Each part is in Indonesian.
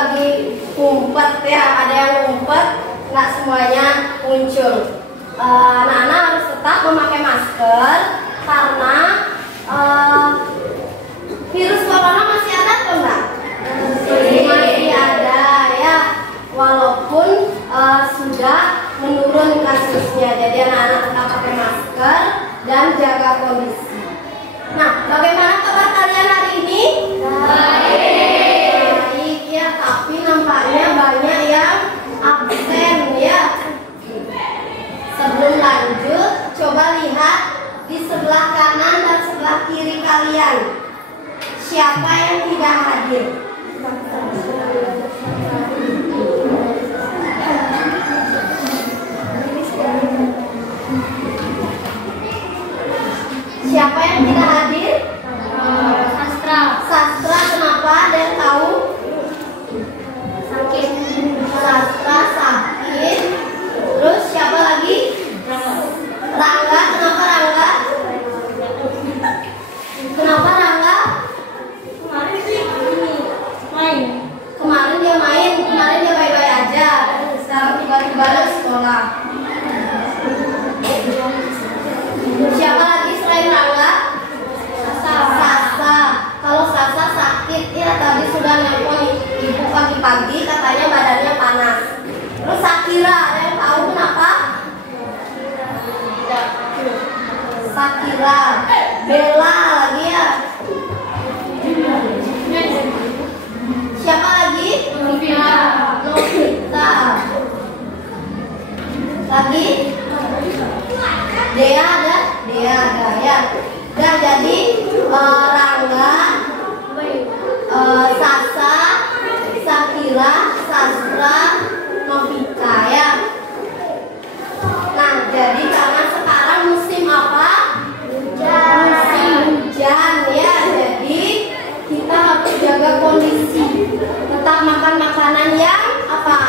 lagi ngumpet ya, ada yang ngumpet, nggak semuanya muncul. Anak-anak harus tetap memakai masker karena virus corona masih ada atau enggak? Masih ada ya, walaupun sudah menurun kasusnya. Jadi anak-anak tetap pakai masker dan jaga kondisi. Nah, bagaimana kabar kalian hari ini? Baik ya, tapi nampaknya banyak yang absen ya. Sebelum lanjut, coba lihat di sebelah kanan dan sebelah kiri kalian. Siapa yang tidak hadir? Siapa yang tidak hadir? Sastra. Sastra kenapa? Ada yang tahu? Sakit. Sastra sakit. Terus siapa lagi? Rangga. Kenapa Rangga? Kenapa Rangga? Kemarin sih main. Kemarin dia main. Kemarin dia baik-baik aja. Sekarang tiba-tiba ada sekolah. Siapa lagi selain Rangga? Sasa. Kalau Sasa sakit ya, tadi sudah nelpon ibu pagi-pagi katanya badannya panas. Terus Sakira, ada yang tahu kenapa? Sakira. Bella lagi ya. Siapa lagi? Novita. Lagi? Dea ada? Dea ada ya. Dan jadi Rangga, Sasa, Sakira, Sastra, Novita ya. Nah, jadi karena sekarang musim apa? Hujan. Musim hujan ya. Jadi kita harus jaga kondisi. Tetap makan makanan yang apa?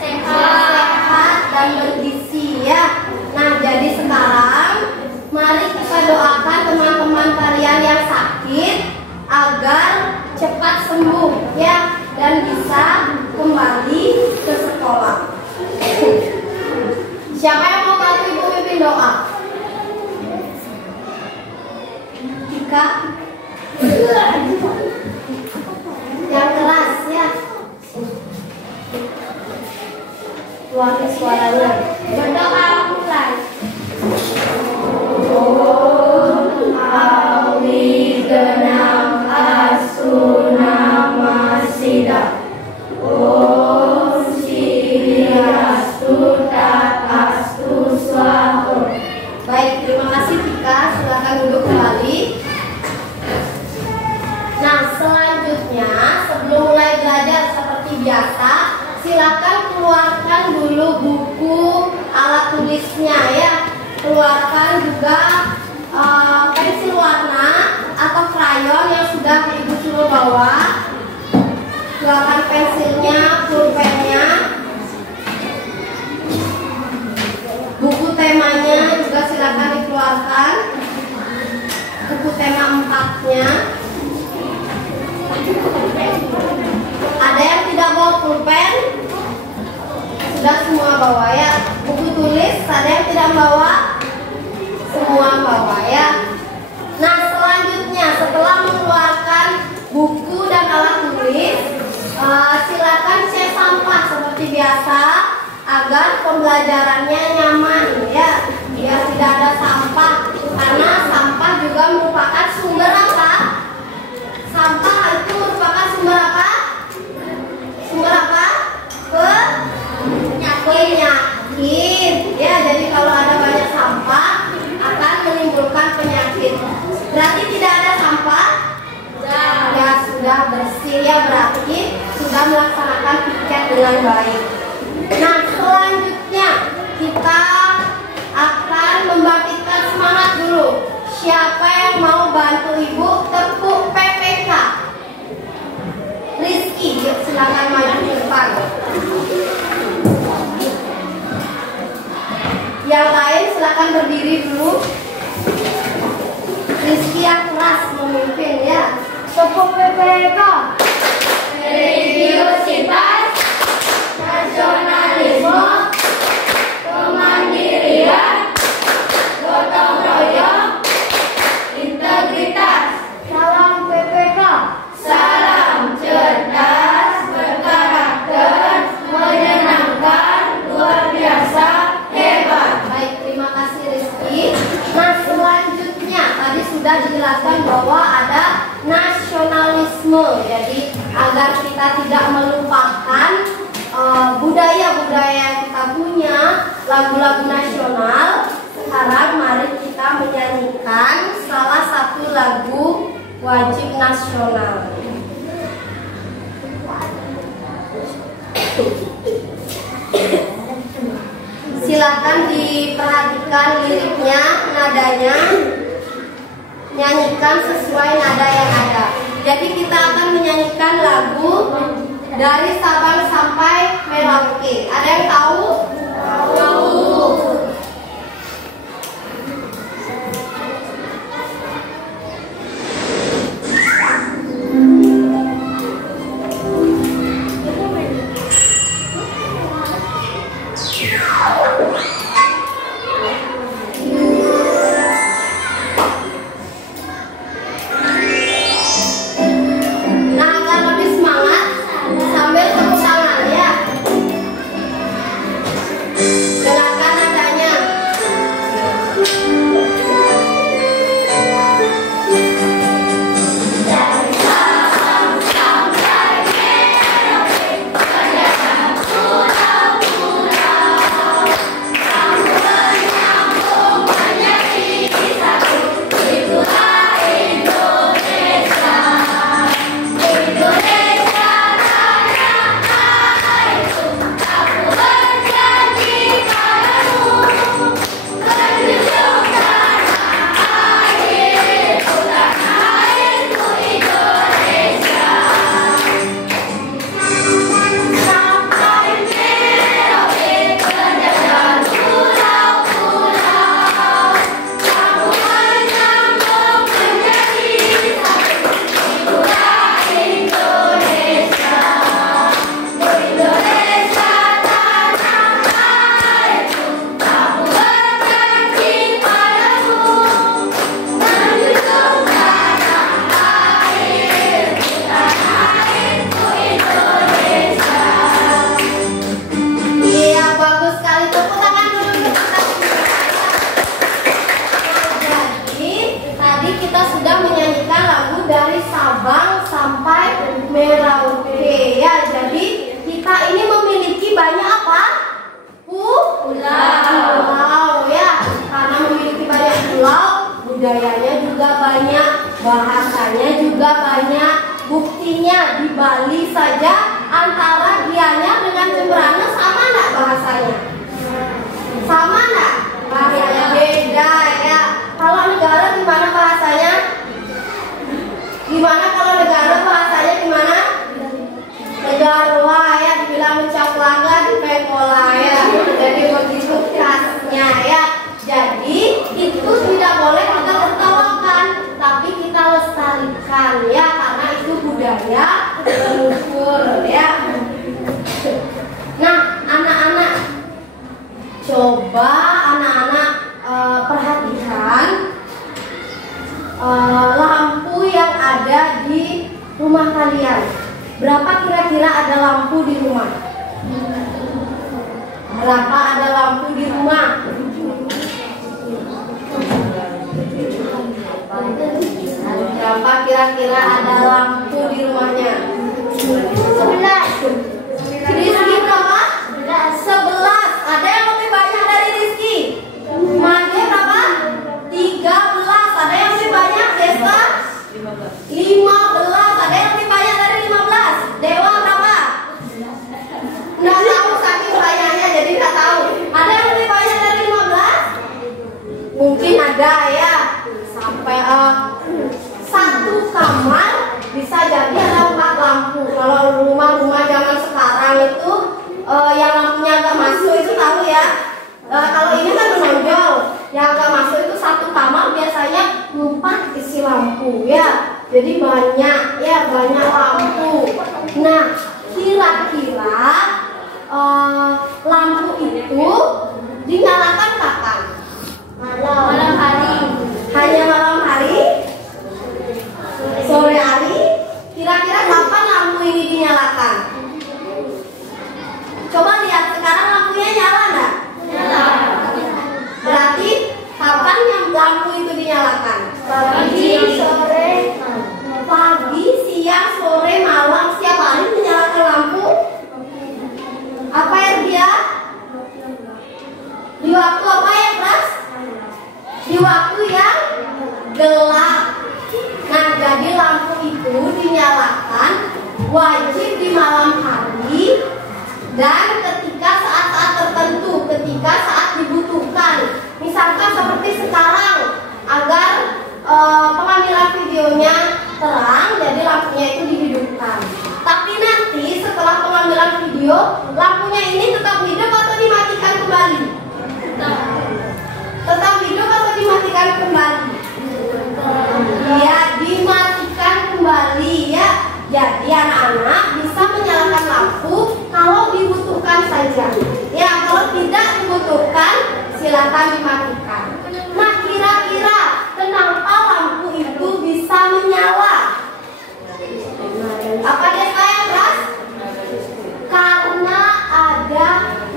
Sehat dan bergizi ya. Nah, jadi sekarang mari kita doakan teman-teman kalian yang sakit agar cepat sembuh ya dan bisa kembali ke sekolah. Siapa yang mau bantu ibu pimpin doa? Tika? Yang keras ya. Keluarin suaranya. Berdoa mulai. Awi genam asunama sida. Baik, terima kasih Tika. Silakan duduk kembali. Nah, selanjutnya sebelum mulai belajar seperti biasa, silakan keluarkan dulu buku alat tulisnya ya. Keluarkan juga pensil warna atau krayon yang sudah ibu suruh bawa. Keluarkan pensilnya, pulpennya, buku temanya juga silakan dikeluarkan. Buku tema 4-nya. Ada yang tidak bawa pulpen? Sudah semua bawa ya. Buku tulis ada yang tidak bawa? Semua bawa ya. Nah, selanjutnya setelah mengeluarkan buku dan alat tulis, silakan cek sampah seperti biasa agar pembelajarannya nyaman ya, biar tidak ada sampah. Karena sampah juga merupakan sumber apa? Sampah itu merupakan sumber apa? Sumber apa? Penyakit ya. Jadi kalau ada banyak sampah akan menimbulkan penyakit. Berarti tidak ada sampah? Ya, sudah bersih ya, berarti sudah melaksanakan piket dengan baik. Nah, selanjutnya kita akan membangkitkan semangat dulu. Siapa yang mau bantu ibu tepuk PPK? Rizky, silakan maju ke depan. Yang lain silakan berdiri dulu. Rizky yang keras memimpin ya. Tepuk PPK. Review Cipta Silakan diperhatikan liriknya, nadanya, nyanyikan sesuai nada yang ada. Jadi kita akan menyanyikan lagu dari Sabang sampai Merauke. Ada yang tahu? Tahu. Merauke ya. Jadi kita ini memiliki banyak apa? Pulau ya. Karena memiliki banyak pulau, budayanya juga banyak, bahasanya juga banyak. Buktinya di Bali saja antara Gianyar dengan Jemberana sama enggak bahasanya? Sama enggak? Bahasanya beda ya. Kalau negara gimana bahasanya? Gimana kalau negara bahasanya gimana? Negarwa ya, dibilang ucap langga di pengkola ya. Jadi begitu khasnya ya. Jadi itu tidak boleh kita tertawakan, tapi kita lestarikan ya, karena itu budaya leluhur ya. Nah, anak-anak, coba anak-anak perhatikan lampu yang ada di rumah kalian. Berapa kira-kira ada lampu di rumah? Berapa ada lampu di rumah? Berapa kira-kira ada lampu di rumahnya? 11. Rizky berapa? 11. Ada yang lebih banyak dari Rizky? Made berapa? 13. Ada yang lebih banyak? Desta? 15. Ada yang lebih banyak dari 15? Dewa berapa? Nggak tahu, saking banyaknya jadi nggak tahu. Ada yang lebih banyak dari 15? Mungkin ada ya. Sampai satu kamar bisa jadi ada 4 lampu. Kalau rumah-rumah zaman sekarang itu yang lampunya agak masuk itu tahu ya. Kalau ini kan menonjol, yang agak masuk itu satu kamar biasanya 4 isi lampu ya. Jadi banyak ya, banyak lampu. Nah, kira-kira lampu itu dinyalakan kapan? Malam hari. Hanya malam hari? Sore hari? Kira-kira kapan lampu ini dinyalakan? Coba lihat sekarang lampunya nyala nggak? Nyala. Berarti kapan yang lampu itu dinyalakan? Pagi, sore, pagi Dan ketika saat-saat tertentu, ketika saat dibutuhkan, misalkan seperti sekarang, agar pengambilan videonya terang, jadi lampunya itu dihidupkan. Tapi nanti setelah pengambilan video, lampunya ini tetap hidup atau dimatikan kembali? Tetap hidup atau dimatikan kembali? Ya, dimatikan kembali ya. Jadi anak-anak bisa menyalakan lampu kalau dibutuhkan saja. Ya, kalau tidak dibutuhkan silakan dimatikan. Nah, kira-kira kenapa lampu itu bisa menyala? Apa dia sayang keras? Karena ada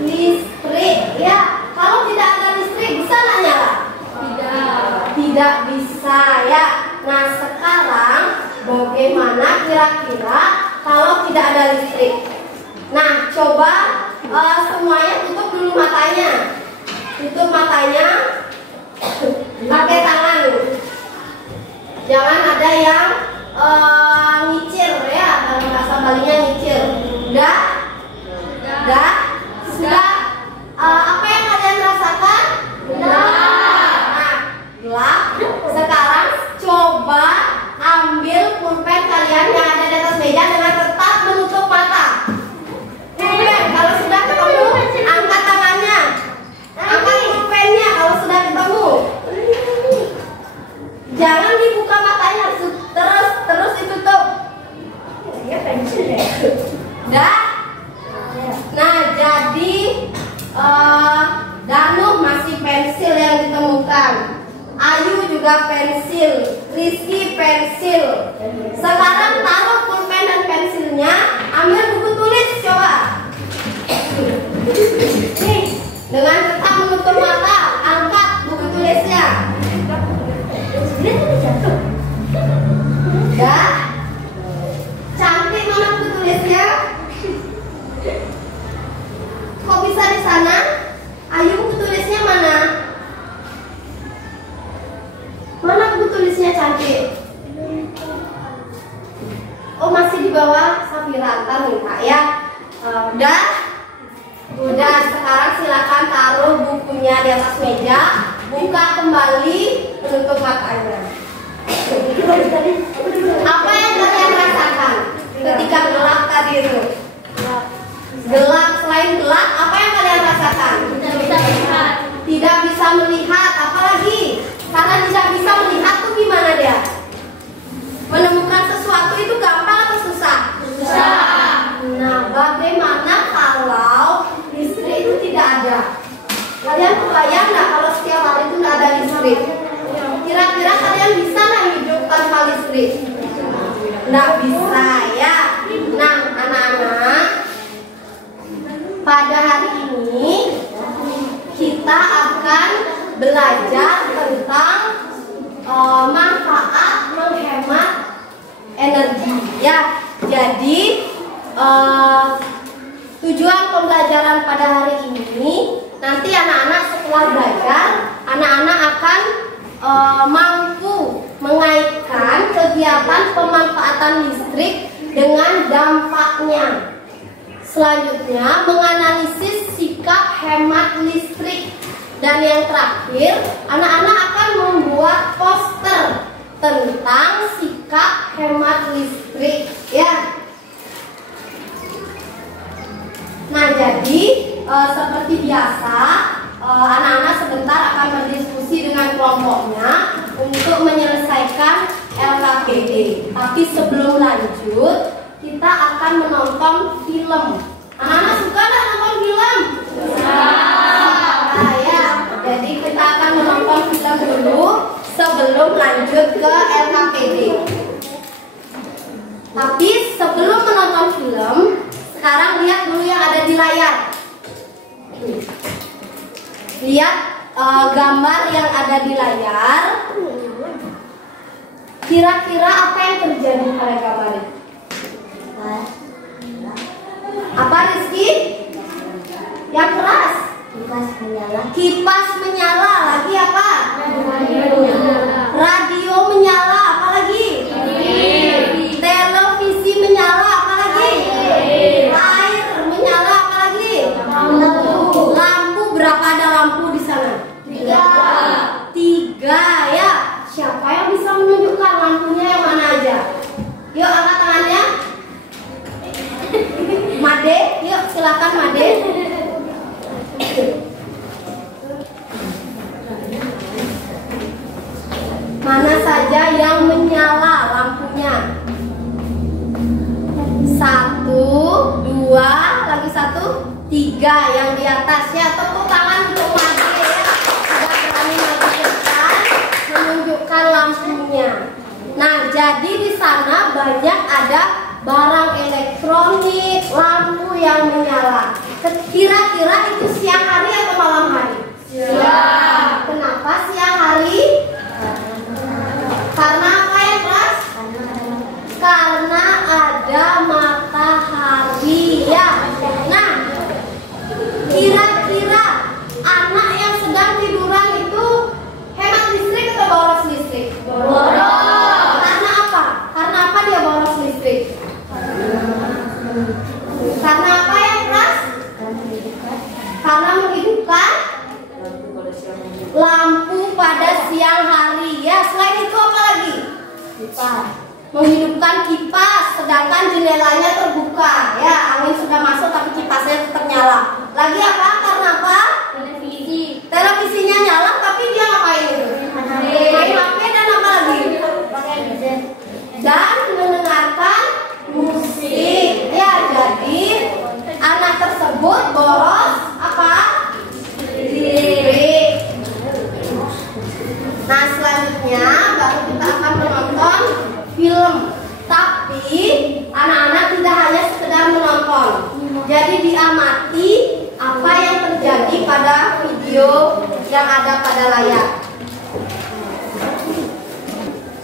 listrik ya. Kalau tidak ada listrik bisa nggak nyala? Tidak bisa ya. Nah, sekarang bagaimana kira-kira kalau tidak ada listrik? Nah, coba semuanya tutup dulu matanya. Tutup matanya pakai tangan. Jangan ada yang ngicir ya, dalam bahasa Balinya ngicir. Udah? Sudah? Apa yang kalian rasakan? Nah, gelap. Sekarang coba ambil pulpen kalian yang ada di atas meja dengan tetap menutup mata. Pulpen, kalau sudah ketemu, angkat tangannya. Angkat pulpennya kalau sudah ketemu. Jangan dibuka matanya, terus ditutup. Dah? Nah, jadi Danuh masih pensil yang ditemukan. Ayu juga pensil, Rizky pensil. Sekarang taruh pulpen dan pensilnya, ambil buku tulis coba. Nih, dengan tetap menutup mata, angkat buku tulisnya. Dah? Cantik mana buku tulisnya? Kok bisa di sana? Ayu, buku tulisnya mana? Mana buku tulisnya cantik? Oh, masih di bawah Safira, ntar minta ya. Udah, sekarang silakan taruh bukunya di atas meja, buka kembali, menutup matanya. Apa yang kalian rasakan ketika gelap tadi itu? Gelap, selain gelap, apa yang kalian rasakan? Tidak bisa melihat. Tidak bisa melihat, apalagi? Karena tidak bisa melihat tuh gimana dia? Menemukan sesuatu itu gampang atau susah? Susah. Nah, bagaimana kalau listrik itu tidak ada? Kalian kebayang nggak kalau setiap hari itu nggak ada listrik? Kira-kira kalian bisa nggak hidup tanpa listrik? Nggak bisa ya. Nah, anak-anak, pada hari ini kita akan belajar tentang manfaat menghemat energi ya. Jadi tujuan pembelajaran pada hari ini, nanti anak-anak setelah belajar, anak-anak akan mampu mengaitkan kegiatan pemanfaatan listrik dengan dampaknya. Selanjutnya, menganalisis sikap hemat listrik. Dan yang terakhir, anak-anak akan membuat poster tentang sikap hemat listrik ya. Nah, jadi seperti biasa, anak-anak sebentar akan berdiskusi dengan kelompoknya untuk menyelesaikan LKPD. Tapi sebelum lanjut, kita akan menonton film. Anak-anak suka nggak nonton film? Nah, ya. Jadi kita akan menonton film dulu sebelum lanjut ke LKPD. Tapi sebelum menonton film, sekarang lihat dulu yang ada di layar. Lihat gambar yang ada di layar. Kira-kira apa yang terjadi pada gambar ini? Apa, Rizky? Yang keras? Kipas menyala. Kipas menyala. Lagi apa? Radio menyala. Apa lagi? Televisi menyala. Apa lagi? Air menyala. Apa lagi? Silakan Made. Mana saja yang menyala lampunya? 1, 2, lagi 1, 3 yang di atasnya. Tepuk tangan untuk Made ya. Sudah berani menunjukkan lampunya. Nah, jadi di sana banyak ada barang elektronik, lampu yang menyala. Kira-kira itu siang hari atau malam hari? Siang. Kenapa siang hari? Karena apa ya, Pras? Karena ada matahari ya. Nah, kira-kira anak yang sedang tiduran itu hemat listrik atau boros listrik? Boros. Karena apa? Karena apa dia boros listrik? Karena apa ya, Pras? Karena menghidupkan lampu pada siang hari ya. Selain itu apa lagi? Kipas. Menghidupkan kipas, sedangkan jendelanya terbuka ya. Angin sudah masuk tapi kipasnya tetap nyala. Lagi apa? Karena apa? Televisi. Televisinya nyala tapi dia ngapain itu? Main HP dan apa lagi? Dan mendengarkan musik ya. Jadi anak tersebut boros apa? Listrik. Nah, selanjutnya baru kita akan menonton film. Tapi anak-anak tidak hanya sekedar menonton. Jadi diamati apa yang terjadi pada video yang ada pada layar.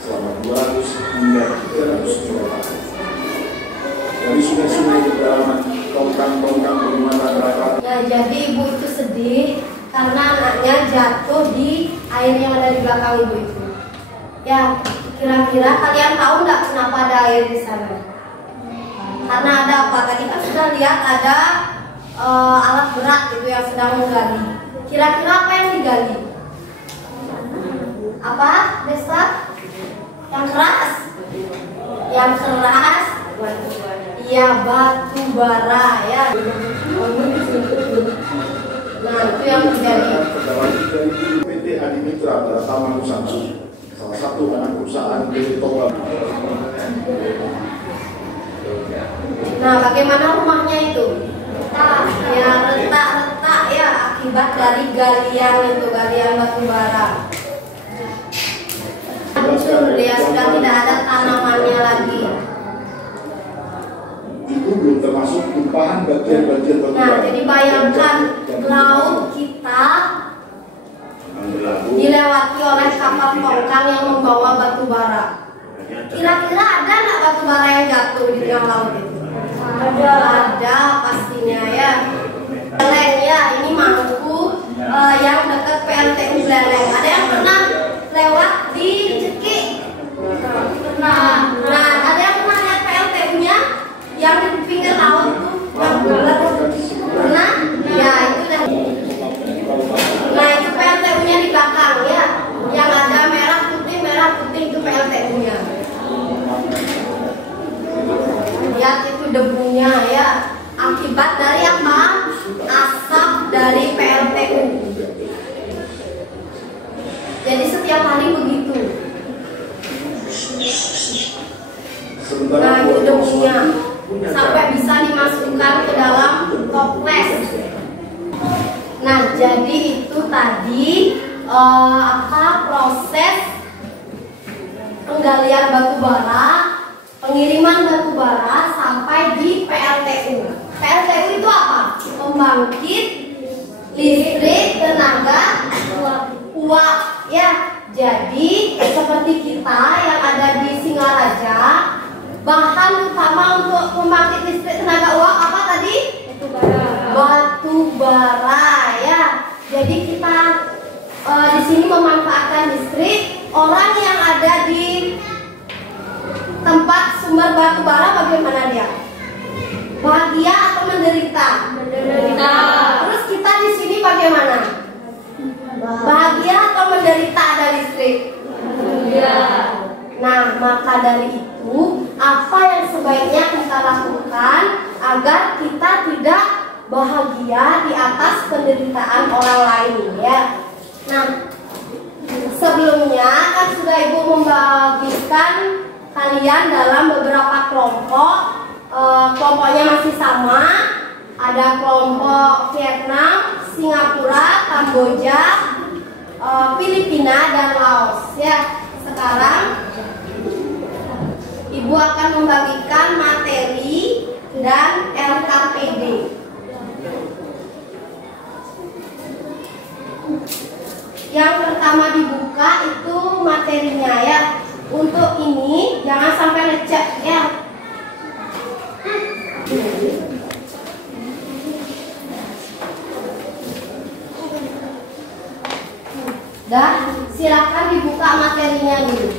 Selama 200 hingga 300 km. Dari sungai-sungai di pedalaman, tongkang-tongkang bagaimana masyarakat. Nah, jadi ibu itu sedih karena anaknya jatuh di air yang ada di belakang ibu itu. Ya, kira-kira kalian tahu nggak kenapa ada air di sana? Karena ada apa? Tadi kan sudah lihat ada alat berat itu yang sedang menggali. Kira-kira apa yang digali? Apa, Desa? Yang keras? Yang keras? Iya, batu bara ya. Nah, itu yang terjadi. PT Adimitra Pratama Nusantara, salah satu anak perusahaan PT Tonggal. Nah, bagaimana rumahnya itu? Ya, retak-retak ya akibat dari galian itu, galian batu bara. Dia sudah tidak ada tanamannya lagi. Itu belum termasuk tumpahan bagian-bagian batu bara. Nah, jadi bayangkan laut kita dilewati oleh kapal tongkang yang membawa batu bara. Kira-kira ada nggak batu bara yang jatuh di tengah laut itu? Ada pastinya ya. Beleng ya, ini Mangku yang dekat PLTU Beleng. Ada yang pernah lewat di Ceki? Pernah. Nah, ada yang pernah lihat PLTU-nya yang di pinggir laut tuh yang bulat? Pernah? Ya, itu dah. Nah, itu PLTU-nya di belakang ya. Yang ada merah putih itu PLTU-nya. Lihat itu debunya ya. Akibat dari apa? Asap dari PLTU. Jadi setiap hari begitu. Nah, itu debunya sampai bisa dimasukkan ke dalam toples. Nah, jadi itu tadi proses penggalian batu bara, pengiriman batu bara sampai di PLTU. PLTU itu apa? Pembangkit listrik tenaga uap ya. Jadi seperti kita yang ada di Singaraja, bahan utama untuk pembangkit listrik tenaga uap apa tadi? Batu bara ya. Jadi kita di sini memanfaatkan listrik. Orang yang ada di tempat sumber batu bara bagaimana dia? Bahagia atau menderita? Menderita. Terus kita di sini bagaimana? Bahagia atau menderita ada listrik? Bahagia. Nah, maka dari itu apa yang sebaiknya kita lakukan agar kita tidak bahagia di atas penderitaan orang lain ya. Nah, sebelumnya kan sudah Ibu membagikan kalian dalam beberapa kelompok. Kelompoknya masih sama. Ada kelompok Vietnam, Singapura, Kamboja, Filipina, dan Laos ya. Sekarang Ibu akan membagikan materi dan LKPD. Yang pertama dibuka itu materinya ya. Untuk ini jangan sampai lecek ya. Dan silakan dibuka materinya dulu.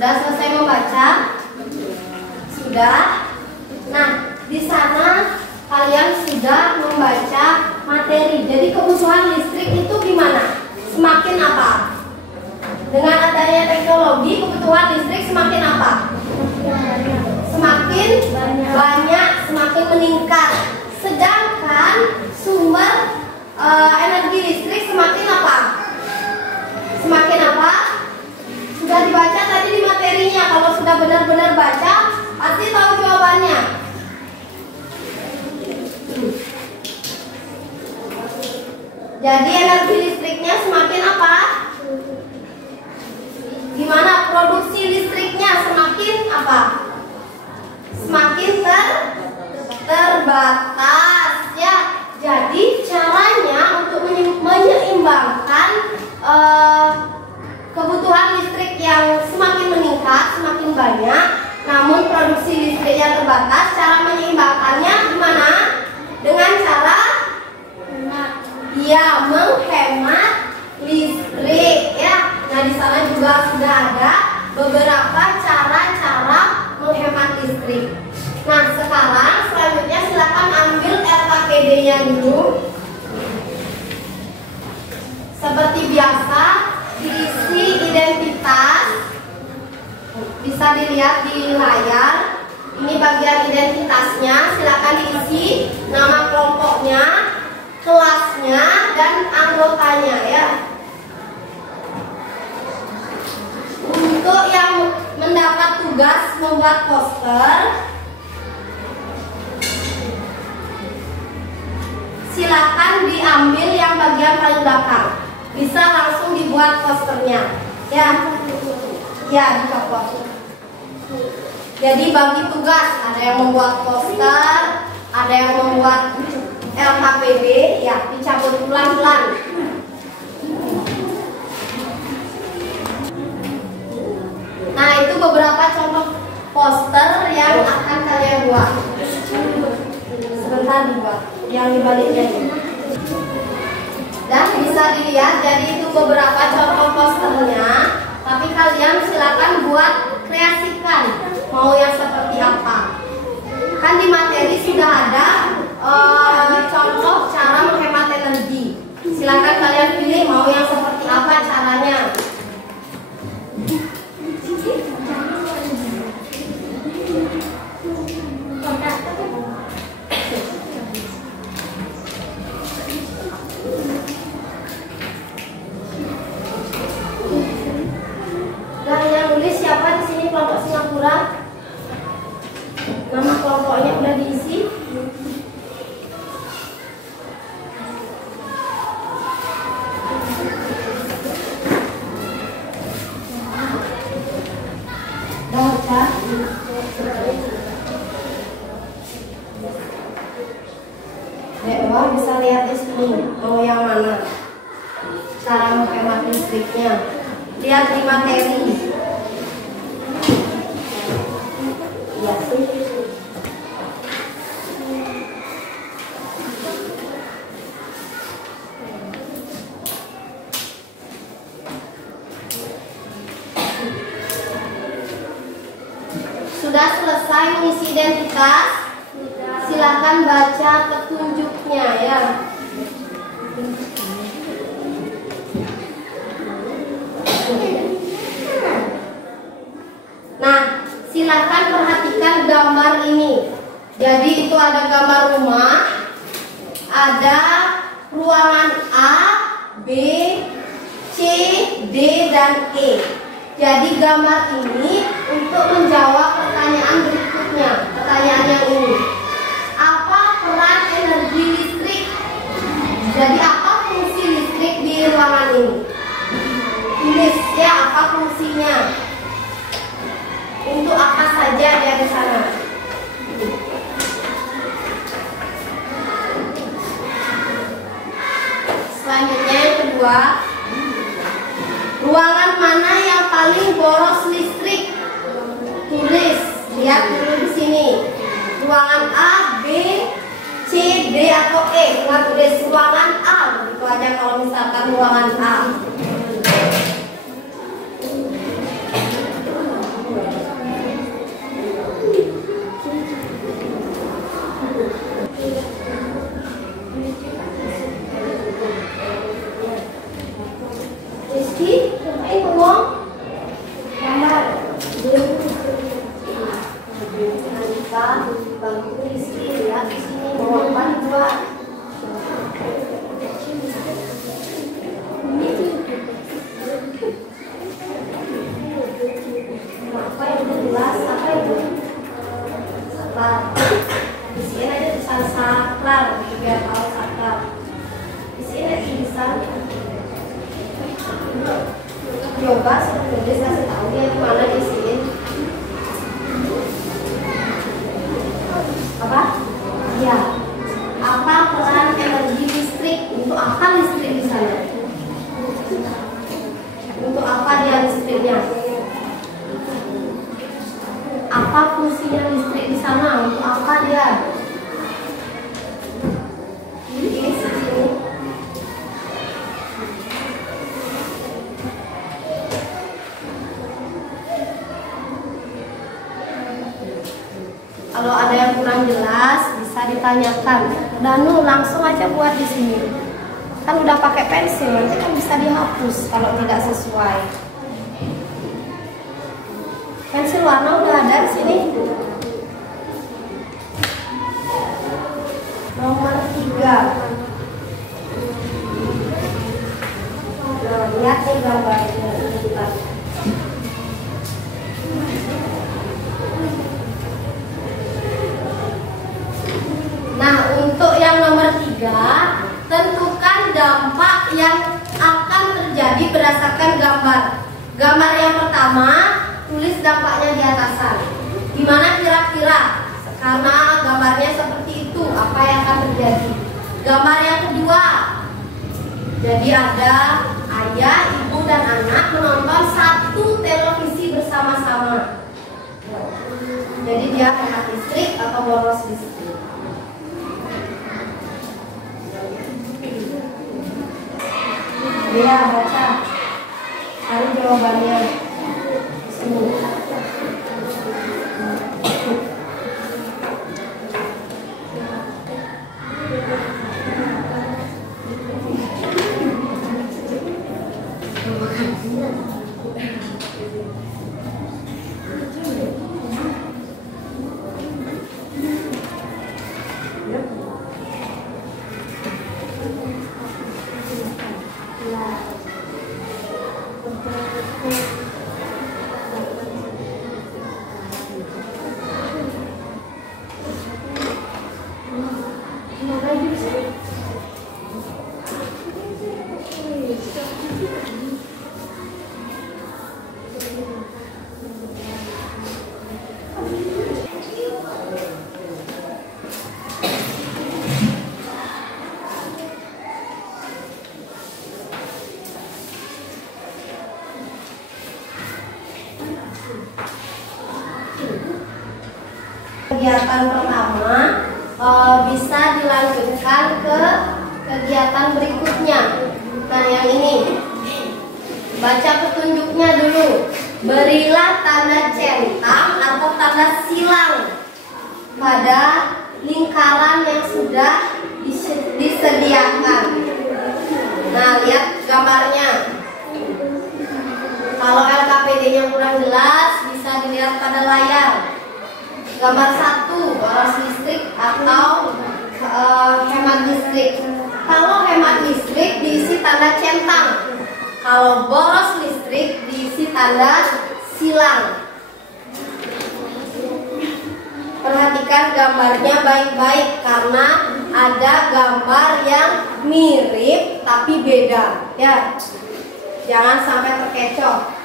Sudah selesai membaca? Sudah? Nah, di sana kalian sudah membaca materi. Jadi kebutuhan listrik itu gimana? Semakin apa? Dengan adanya teknologi, kebutuhan listrik semakin apa? Semakin banyak, semakin meningkat. Sedangkan sumber energi listrik semakin apa? Semakin apa? Sudah dibaca tadi di materinya. Kalau sudah benar-benar baca, pasti tahu jawabannya. Jadi energi listriknya semakin apa? Gimana produksi listriknya semakin apa? Semakin terbatas ya. Jadi caranya untuk menyeimbangkan kebutuhan listrik yang semakin meningkat, semakin banyak, namun produksi listriknya terbatas. Cara menyeimbangkannya gimana? Dengan cara menghemat listrik ya. Nah, di sana juga sudah ada beberapa cara-cara menghemat listrik. Nah, sekarang selanjutnya silakan ambil LKPD-nya dulu. Seperti biasa, diisi identitas. Bisa dilihat di layar. Ini bagian identitasnya. Silakan diisi nama kelompoknya, kelasnya, dan anggotanya ya. Untuk yang mendapat tugas membuat poster, silakan diambil yang bagian paling belakang. Bisa langsung dibuat posternya ya. Ya, dicopot. Jadi bagi tugas, ada yang membuat poster, ada yang membuat LKPD ya, dicabut pelan-pelan. Nah, itu beberapa contoh poster yang akan kalian buat. Sebentar dibuat yang dibaliknya ini. Dan bisa dilihat, jadi itu beberapa contoh posternya. Tapi kalian silakan buat, kreasikan mau yang seperti apa. Kan di materi sudah ada contoh cara menghemat energi. Silakan kalian pilih mau yang seperti apa caranya. Nah, yang nulis siapa di sini? Kelompok Singapura. Nama kelompoknya udah diisi. Baca. Bisa lihat di sini mau yang mana cara menghemat listriknya. Lihat di materi. Ya. Sudah? Silakan baca petunjuknya ya. Nah, silakan perhatikan gambar ini. Jadi itu ada gambar rumah, ada ruangan A, B, C, D, dan E. Jadi gambar ini untuk menjawab pertanyaan berikutnya. Pertanyaan yang ini, apa peran energi listrik? Jadi apa fungsi listrik di ruangan ini? Tulis ya apa fungsinya. Untuk apa saja dia di sana? Selanjutnya yang kedua, ruangan mana yang paling boros listrik? Tulis, lihat dulu di sini. Ruangan A, B, C, D atau E? Cuma tulis ruangan A, begitu aja kalau misalkan ruangan A. Di sini ada tulisan saklar, biar tahu saklar. Di sini ada tulisan. Coba tulis kasih tahu ya mana di sini. Apa? Ya. Apa peran energi listrik? Untuk apa listrik di sana? Untuk apa dia listriknya? Apa fungsinya listrik di sana? Untuk apa dia? Ini sini. Kalau ada yang kurang jelas bisa ditanyakan. Danu langsung aja buat di sini. Kan udah pakai pensil, nanti kan bisa dihapus kalau tidak sesuai. Pensil warna udah ada di sini. Nomor 3. Nah, lihat nih gambarnya. Nah, untuk yang nomor 3, tentukan dampak yang akan terjadi berdasarkan gambar. Gambar yang pertama, tulis dampaknya di atasan. Gimana kira-kira? Karena gambarnya seperti itu, apa yang akan terjadi? Gambar yang kedua, jadi ada ayah, ibu, dan anak menonton satu televisi bersama-sama. Jadi dia hemat listrik atau boros listrik. Ya, baca. Cari jawabannya. Sini. Kegiatan pertama bisa dilanjutkan ke kegiatan berikutnya. Nah, yang ini baca petunjuknya dulu. Berilah tanda centang atau tanda silang. pada lingkaran yang sudah disediakan. Nah, lihat gambarnya. Kalau LKPD-nya kurang jelas, bisa dilihat pada layar. Gambar 1, boros listrik atau hemat listrik. Kalau hemat listrik diisi tanda centang. Kalau boros listrik diisi tanda silang. Perhatikan gambarnya baik-baik karena ada gambar yang mirip tapi beda, ya. Jangan sampai terkecoh.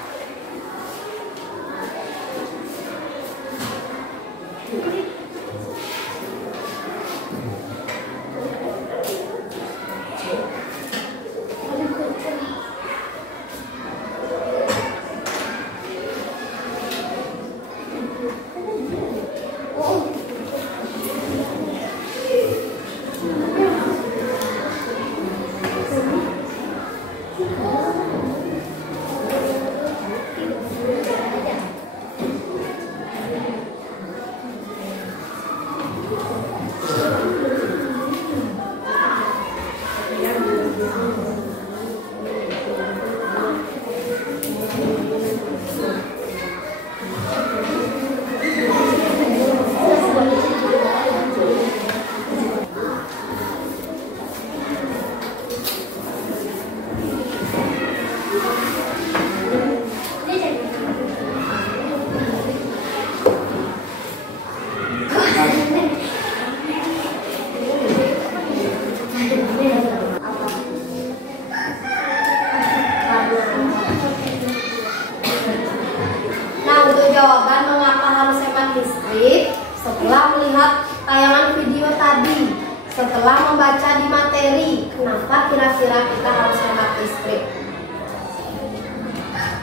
Jawaban mengapa harus hemat listrik setelah melihat tayangan video tadi, setelah membaca di materi, kenapa kira-kira kita harus hemat listrik?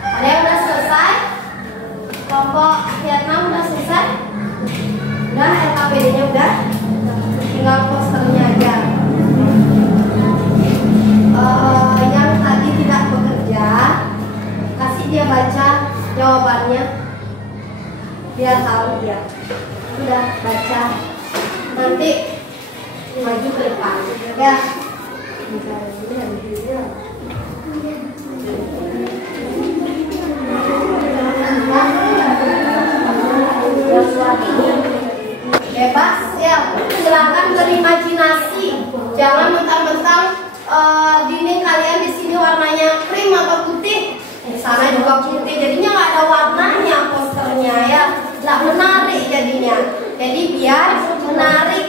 Ada yang udah selesai? Kelompok Vietnam udah selesai? Udah, LKPD-nya udah? Tinggal posternya aja. Yang tadi tidak bekerja, kasih dia baca jawabannya biar tahu dia sudah baca, nanti maju ke depan ya. Bebas ya, silakan berimajinasi, jangan mentang-mentang dinding kalian di sini warnanya krim atau putih, di sana juga putih, jadinya nggak ada warnanya posternya ya, nggak menarik jadinya. Jadi biar menarik.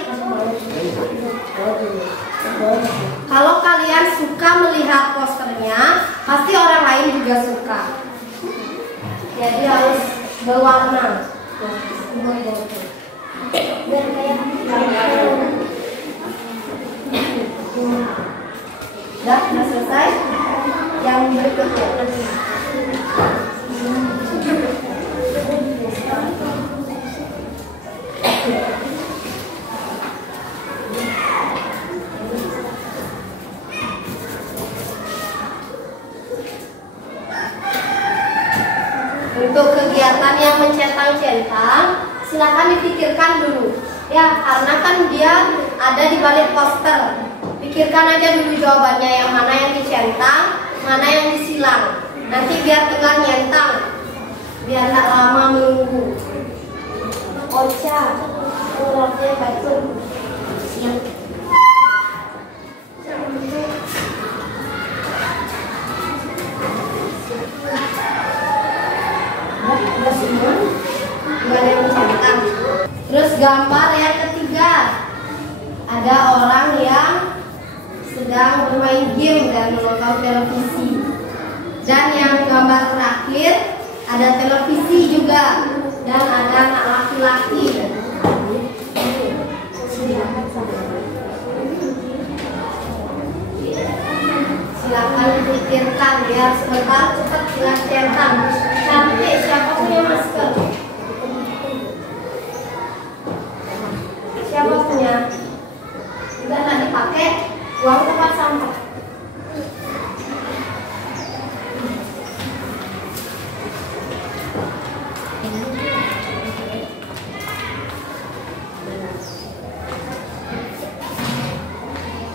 Kalau kalian suka melihat posternya, pasti orang lain juga suka. Jadi harus berwarna. Biar kayak udah selesai. Yang berikutnya untuk kegiatan yang mencentang-centang, silakan dipikirkan dulu ya, karena kan dia ada di balik poster. Pikirkan aja dulu jawabannya, yang mana yang dicentang, mana yang disilang. Nanti biar tinggal nyentang, biar tak lama menunggu. Ocha, urutnya batu. Terus gambar yang ketiga, ada orang yang sedang bermain game dan menonton televisi. Dan yang gambar terakhir, ada televisi juga dan ada anak laki-laki. Silakan dipikirkan biar sebentar cepat silang centang. Cantik, siapa punya masker? Siapa punya? Udah nggak dipakai, buang tempat sampah.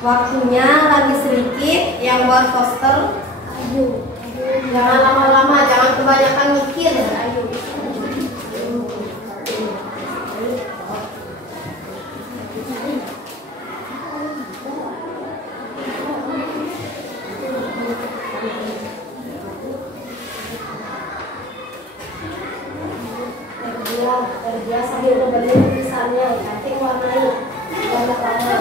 Waktunya lagi sedikit. Yang buat poster, jangan lama-lama, jangan kebanyakan mikir. Ayo. Kerja sambil membeli lukisannya, nanti warnai warna-warna.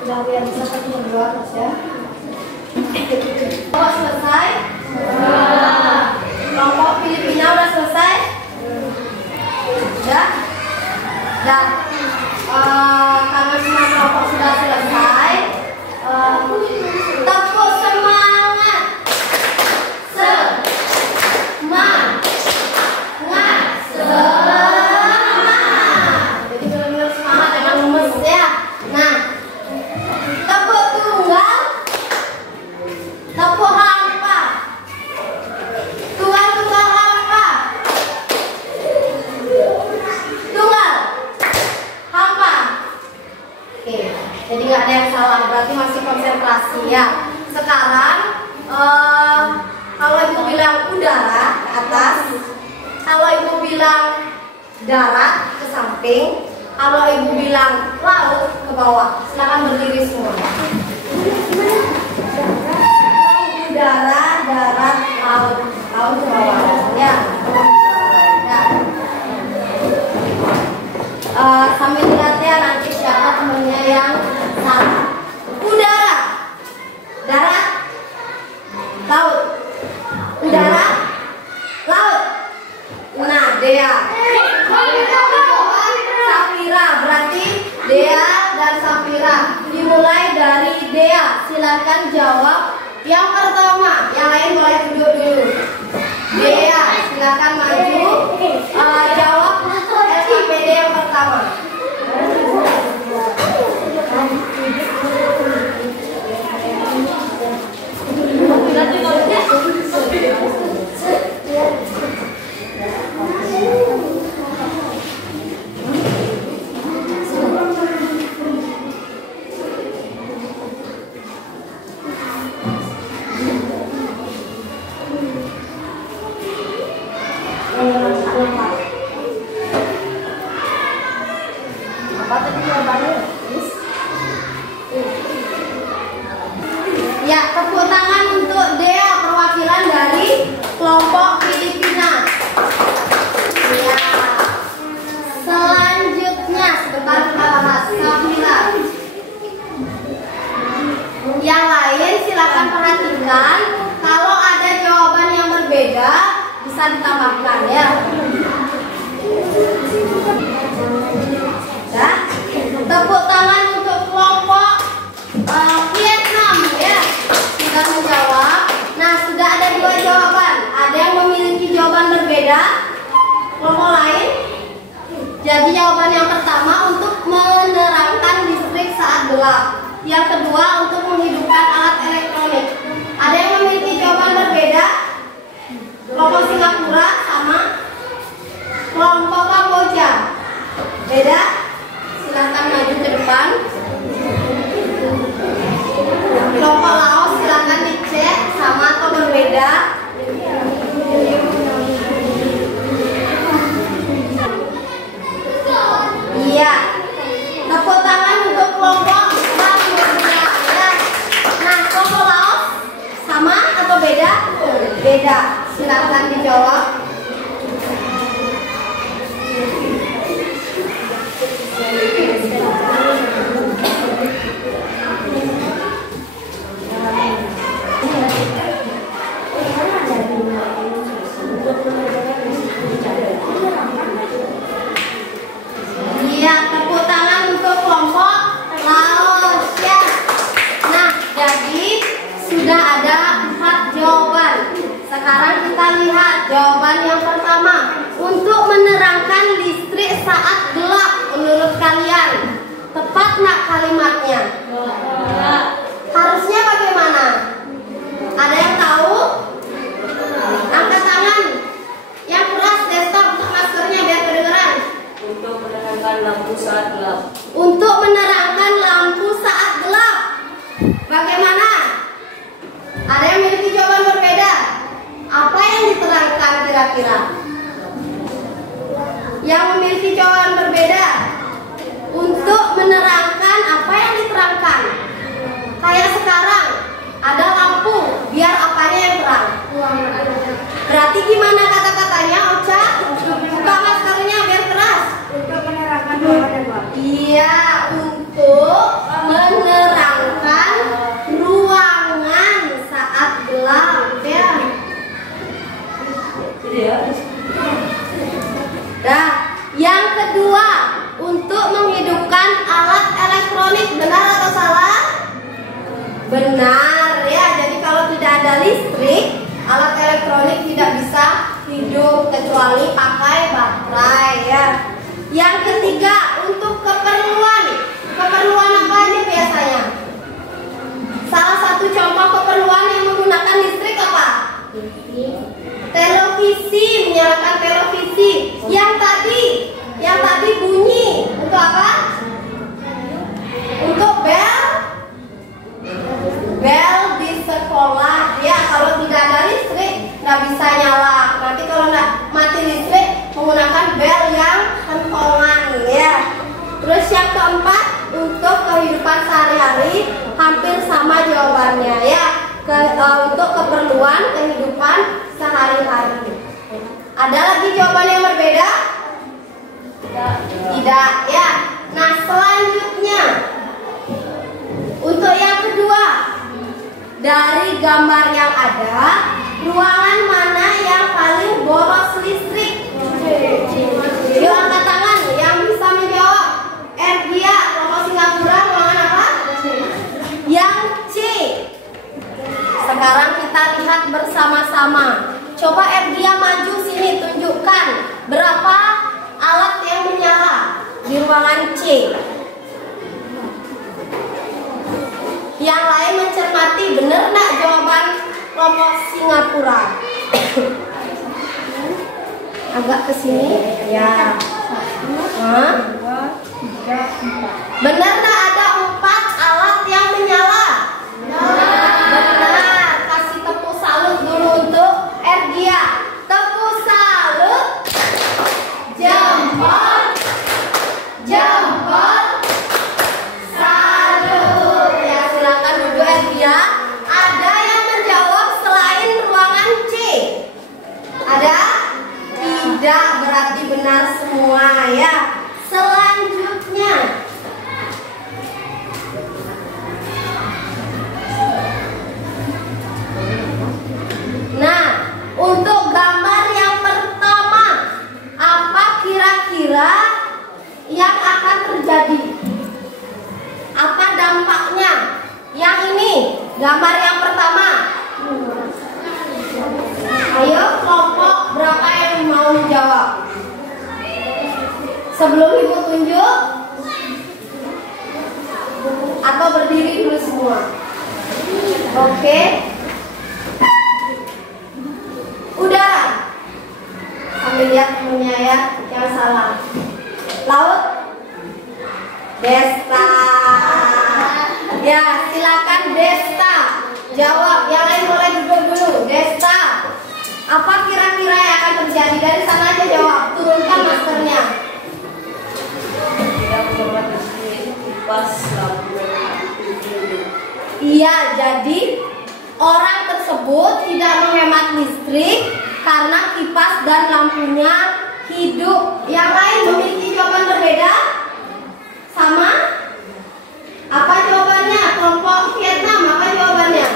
Sudah biar bisa ketemu dua terus ya. Oh, selesai? Kelompok Filipina udah selesai? Udah? Udah. Karena semua kelompok sudah selesai, tepuk semangat. Jadi benar-benar semangat, jangan lemes ya. Nah, tepuk tunggal, tepuk hampa, tunggal hampa, tunggal hampa. Oke, jadi nggak ada yang salah, berarti masih konsentrasi ya. Sekarang kalau ibu bilang udara ke atas, kalau ibu bilang darat ke samping, kalau ibu bilang laut ke bawah. Silakan berdiri semua. Udara, darat, laut, laut ke bawah. Ya. Sambil lihat ya nanti siapa temennya yang salah. Udara, darat, laut. Udara, laut. Nah, Dea. Safira, berarti Dea dan Safira. Dimulai dari Dea. Silakan jawab yang pertama. Yang lain boleh duduk dulu. Dea, silakan maju. Jawab LKPD yang pertama. Apa tadi jawabannya? Ya, tepuk tangan untuk Dea, perwakilan dari kelompok Filipina. Ya. Selanjutnya, sebentar kita bahas Safira. Yang lain silakan perhatikan, kalau ada jawaban yang berbeda bisa ditambahkan ya. Ya. Tepuk tangan untuk kelompok Vietnam ya, sudah menjawab. Nah, sudah ada dua jawaban. Ada yang memiliki jawaban berbeda, kelompok lain. Jadi jawaban yang pertama untuk menerangkan listrik saat gelap. Yang kedua untuk menghidupkan alat elektronik. Ada yang memiliki jawaban berbeda? Kelompok Singapura sama kelompok Kamboja. Beda? Silakan maju ke depan. Kelompok Laos silakan dicek sama atau berbeda. Iya. Tepuk tangan untuk kelompok Kamboja. Nah, kelompok Laos sama atau beda? Beda. Silakan dijawab. Iya, tepuk tangan untuk kelompok Laos ya. Nah, jadi sudah ada 4 jawaban. Sekarang kita lihat jawaban yang pertama. Untuk menerangkan listrik saat gelap, menurut kalian tepat nggak kalimatnya? Harusnya bagaimana? Ada yang tahu? Angkat tangan. Yang keras desktop untuk maskernya biar kedengeran. Untuk menerangkan lampu saat gelap. Untuk menerangkan lampu saat gelap. Bagaimana? Ada yang memiliki jawaban berbeda. Apa yang diterangkan kira-kira? Yang memiliki jawaban berbeda. Untuk menerangkan apa yang diterangkan. Kayak sekarang ada lampu, biar apanya yang terang? Berarti gimana kata-katanya, Ocha? Buka maskernya biar keras. Untuk menerangkan jawaban, Pak. Iya, untuk menerangkan ruangan saat gelap, ya. Nah, yang kedua, untuk menghidupkan alat elektronik, benar atau salah? Benar, ya. Jadi kalau tidak ada listrik, alat elektronik tidak bisa hidup kecuali pakai baterai, ya. Yang ketiga, untuk keperluan apa aja biasanya? Salah satu contoh keperluan yang menggunakan listrik apa? Televisi, menyalakan televisi. Yang tadi bunyi untuk apa? Untuk bel di sekolah. Ya, kalau tidak ada listrik nggak bisa nyala. Nanti kalau nggak mati listrik menggunakan bel yang kentongan, ya. Terus yang keempat, untuk kehidupan sehari-hari hampir sama jawabannya, ya. Untuk keperluan kehidupan sehari-hari. Ada lagi jawaban yang berbeda? Tidak, ya. Nah, selanjutnya untuk yang kedua, dari gambar yang ada, ruangan mana yang paling boros listrik? Yuk angkat tangan yang bisa menjawab. Ergia, kelompok Singapura, ruangan apa? Yang C. Sekarang kita lihat bersama-sama. Coba Ergia maju sini, tunjukkan berapa alat yang menyala di ruangan C. Yang lain mencermati, benar nggak jawaban kelompok Singapura? Agak ke sini, ya. Benar nggak ada 4 alat yang menyala? Benar. Kasih tepuk salut dulu untuk Ergia. Tepuk salut. Jempol. Salut. Ya, silakan duduk Ergia. Ada yang menjawab selain ruangan C? Ada? Tidak, berarti benar semua, ya. Selanjutnya, nah, untuk gambar yang pertama, apa kira-kira yang akan terjadi? Apa dampaknya? Yang ini, gambar yang pertama. Ayo, kelompok berapa yang mau menjawab? Sebelum ibu tunjuk, atau berdiri dulu semua? Oke. Udara. Sambil lihat temennya, ya, jangan salah. Laut. Desta. Ya, silakan Desta jawab. Yang lain boleh duduk dulu. Desta, apa kira-kira yang akan terjadi? Dari sana aja jawab. Turunkan maskernya. Iya, jadi orang tersebut tidak menghemat listrik karena kipas dan lampunya hidup. Yang lain memiliki jawaban berbeda? Sama? Apa jawabannya? Kelompok Vietnam, apa jawabannya?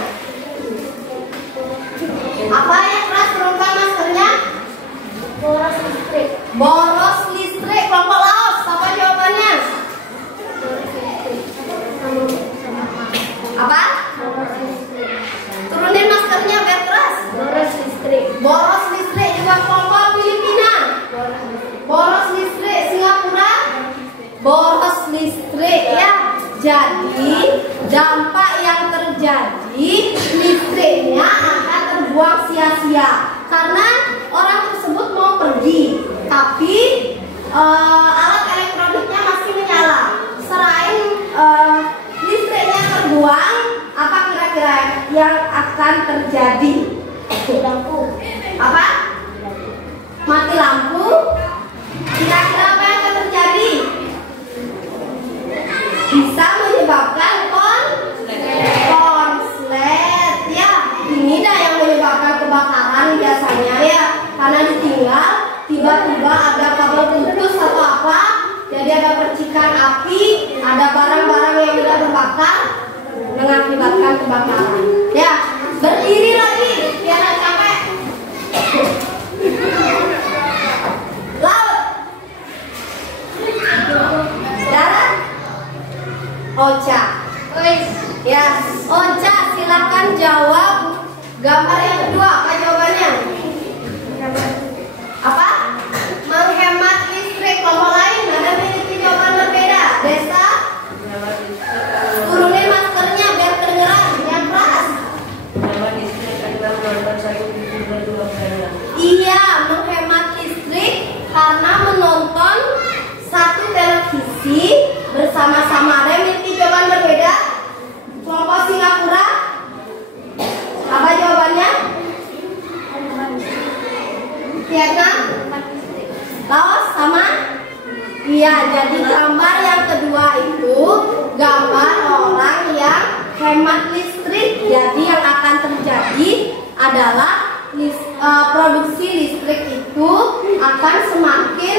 Apa yang keras, turunkan maskernya? Boros listrik. Boros listrik. Kelompok Laos, apa jawabannya? Apa? Turunin maskernya biar keras. Boros listrik. Boros listrik. Juga kelompok Filipina. Boros listrik. Singapura. Boros listrik, ya. Jadi dampak yang terjadi, listriknya akan terbuang sia-sia karena orang tersebut mau pergi, tapi alat elektroniknya Sama? Iya, jadi gambar yang kedua itu gambar orang yang hemat listrik. Jadi yang akan terjadi adalah produksi listrik itu akan semakin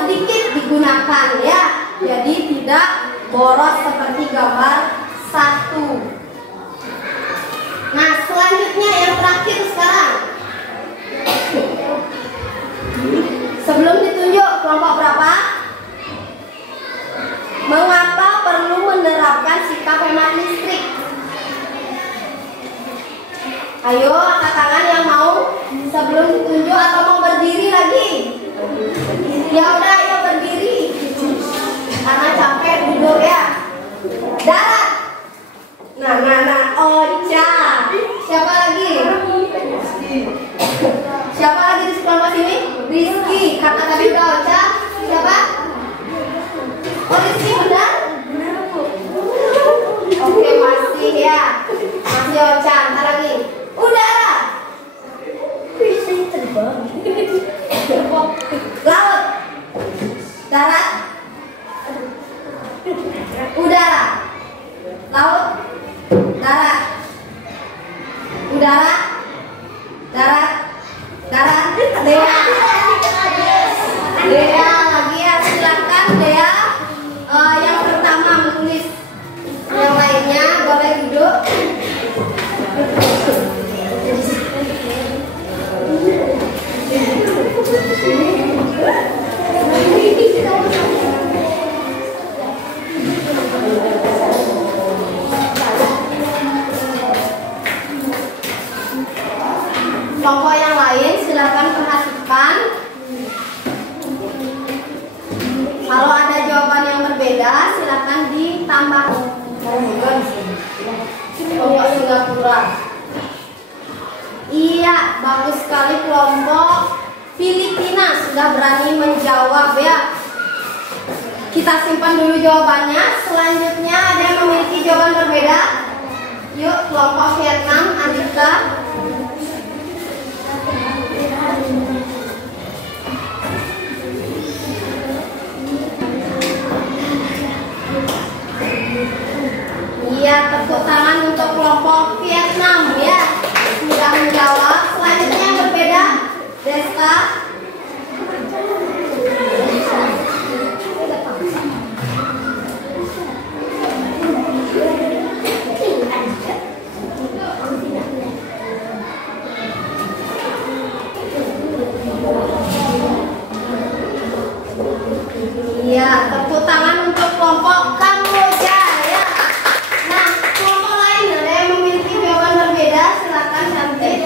sedikit digunakan ya. Jadi tidak boros seperti gambar 1. Nah, selanjutnya yang terakhir sekarang. Sebelum ditunjuk kelompok berapa? Mengapa perlu menerapkan sikap hemat listrik? Ayo angkat tangan yang mau sebelum ditunjuk atau mau berdiri lagi. Ya udah, ayo berdiri. Karena capek duduk ya. Darat. Nah, Ocha. Siapa lagi? Siapa lagi di sekolah sini? Rizky. Kata tadi udah Ocha. Siapa? Oh, Rizky benar? Oke, masih ya. Masih Ocha. Ntar lagi. Udara. Bisa terbang. Laut. Darat. Udara. Laut. Darat. Udara. Darat. Darat. Dea. Dea lagi ya, silakan Dea. Yang pertama menulis. Yang lainnya boleh duduk. Kelompok yang lain silakan perhatikan. Kalau ada jawaban yang berbeda silakan ditambah. Kelompok Singapura. Iya, bagus sekali kelompok Filipina sudah berani menjawab ya. Kita simpan dulu jawabannya. Selanjutnya ada yang memiliki jawaban berbeda. Yuk, kelompok Vietnam, Andika. Iya, tepuk tangan untuk kelompok Vietnam ya. Sudah menjawab. Selanjutnya yang berbeda, Desta. Iya, tepuk tangan untuk kelompok Kamboja ya. Nah, kelompok lain ada yang memiliki jawaban berbeda, silakan cantik.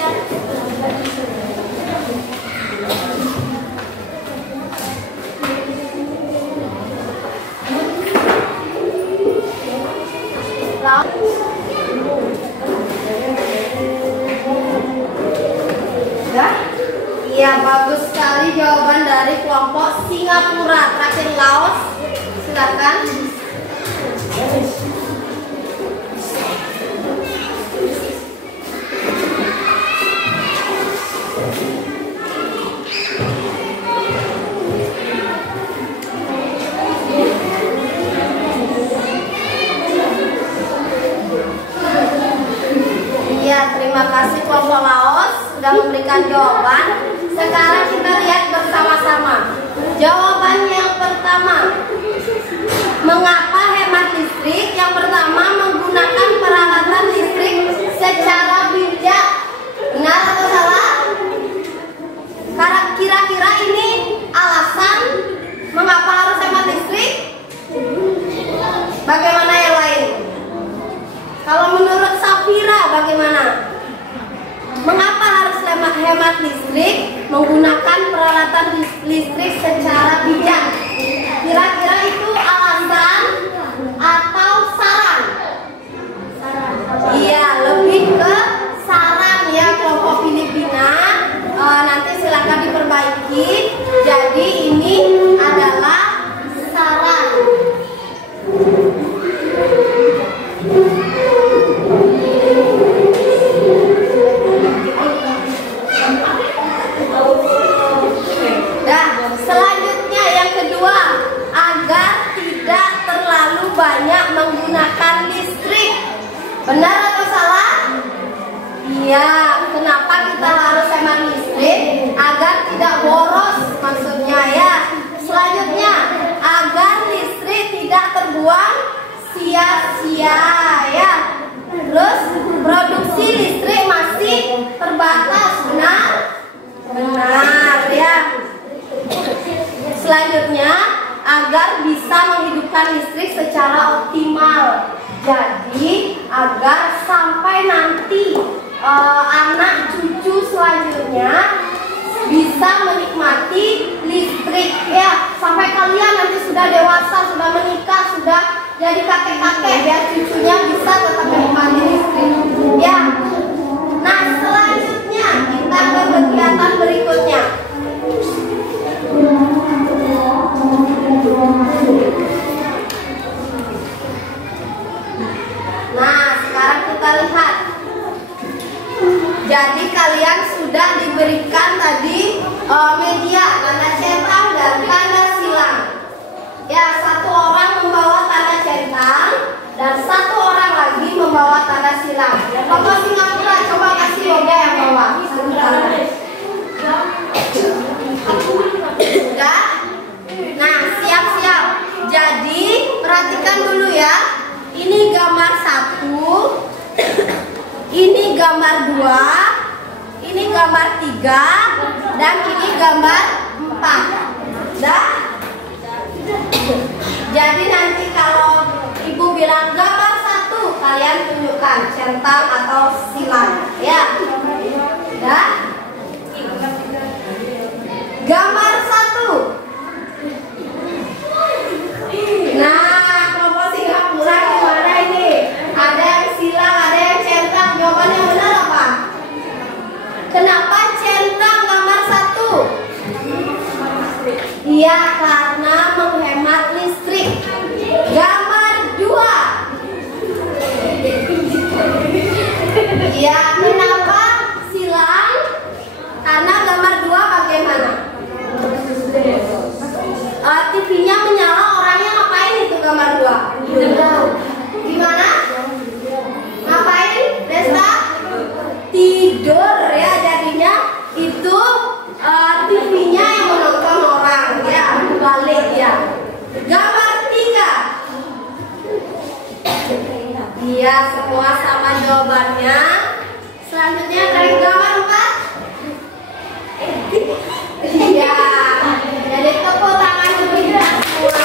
Iya, bagus sekali jawaban dari kelompok Singapura. Terakhir Laos, silakan. Iya, terima kasih kelompok Laos sudah memberikan jawaban. Sekarang kita lihat bersama-sama. Jawaban yang pertama, mengapa hemat listrik? Yang pertama, menggunakan peralatan listrik secara bijak. Benar atau salah? Kira-kira ini alasan mengapa harus hemat listrik? Bagaimana yang lain? Kalau menurut Safira bagaimana? Mengapa harus hemat listrik? Menggunakan peralatan listrik secara bijak. Kira-kira itu alasan atau saran? Iya, lebih ke saran ya kelompok Filipina. Nanti silakan diperbaiki. Jadi ini adalah saran. Selanjutnya Iya, ya. Terus produksi listrik masih terbatas, benar? Benar, ya. Selanjutnya, agar bisa menghidupkan listrik secara optimal. Jadi, agar sampai nanti anak cucu selanjutnya bisa menikmati listrik, ya. Sampai kalian nanti sudah dewasa, sudah menikah, sudah jadi kakek-kakek, biar cucunya bisa tetap menikmati listrik, ya. Nah, selanjutnya kita ke kegiatan berikutnya. Nah, sekarang kita lihat. Jadi kalian sudah diberikan tadi media, tanda centang dan tanda silang. Ya, satu orang membawa tanda centang dan satu orang lagi membawa tanda silang. Kalau Singapura, coba kasih yoga yang bawa. Sudah? Nah, siap-siap. Jadi perhatikan dulu ya. Ini gambar 1, ini gambar 2, ini gambar 3, dan ini gambar 4. Dah? Jadi nanti kalau ibu bilang gambar 1, kalian tunjukkan centang atau silang, ya. Dah? Gambar 1. Nah, kelompok Singapura gimana ini? Ada yang silang, ada yang centang. Jawabannya benar apa? Kenapa centang gambar 1? Iya, karena menghemat listrik. Gambar 2. Iya, kenapa silang? Karena gambar 2 bagaimana? TV-nya menyala, orangnya ngapain itu gambar 2? Gimana? Ngapain, Desta? Tidur, ya. Jadinya itu TV-nya yang menonton orang, ya. Balik, ya. Gambar 3. Iya, semua sama jawabannya. Selanjutnya dari gambar 4. Iya. Jadi tepuk tangan untuk kita semua, ya.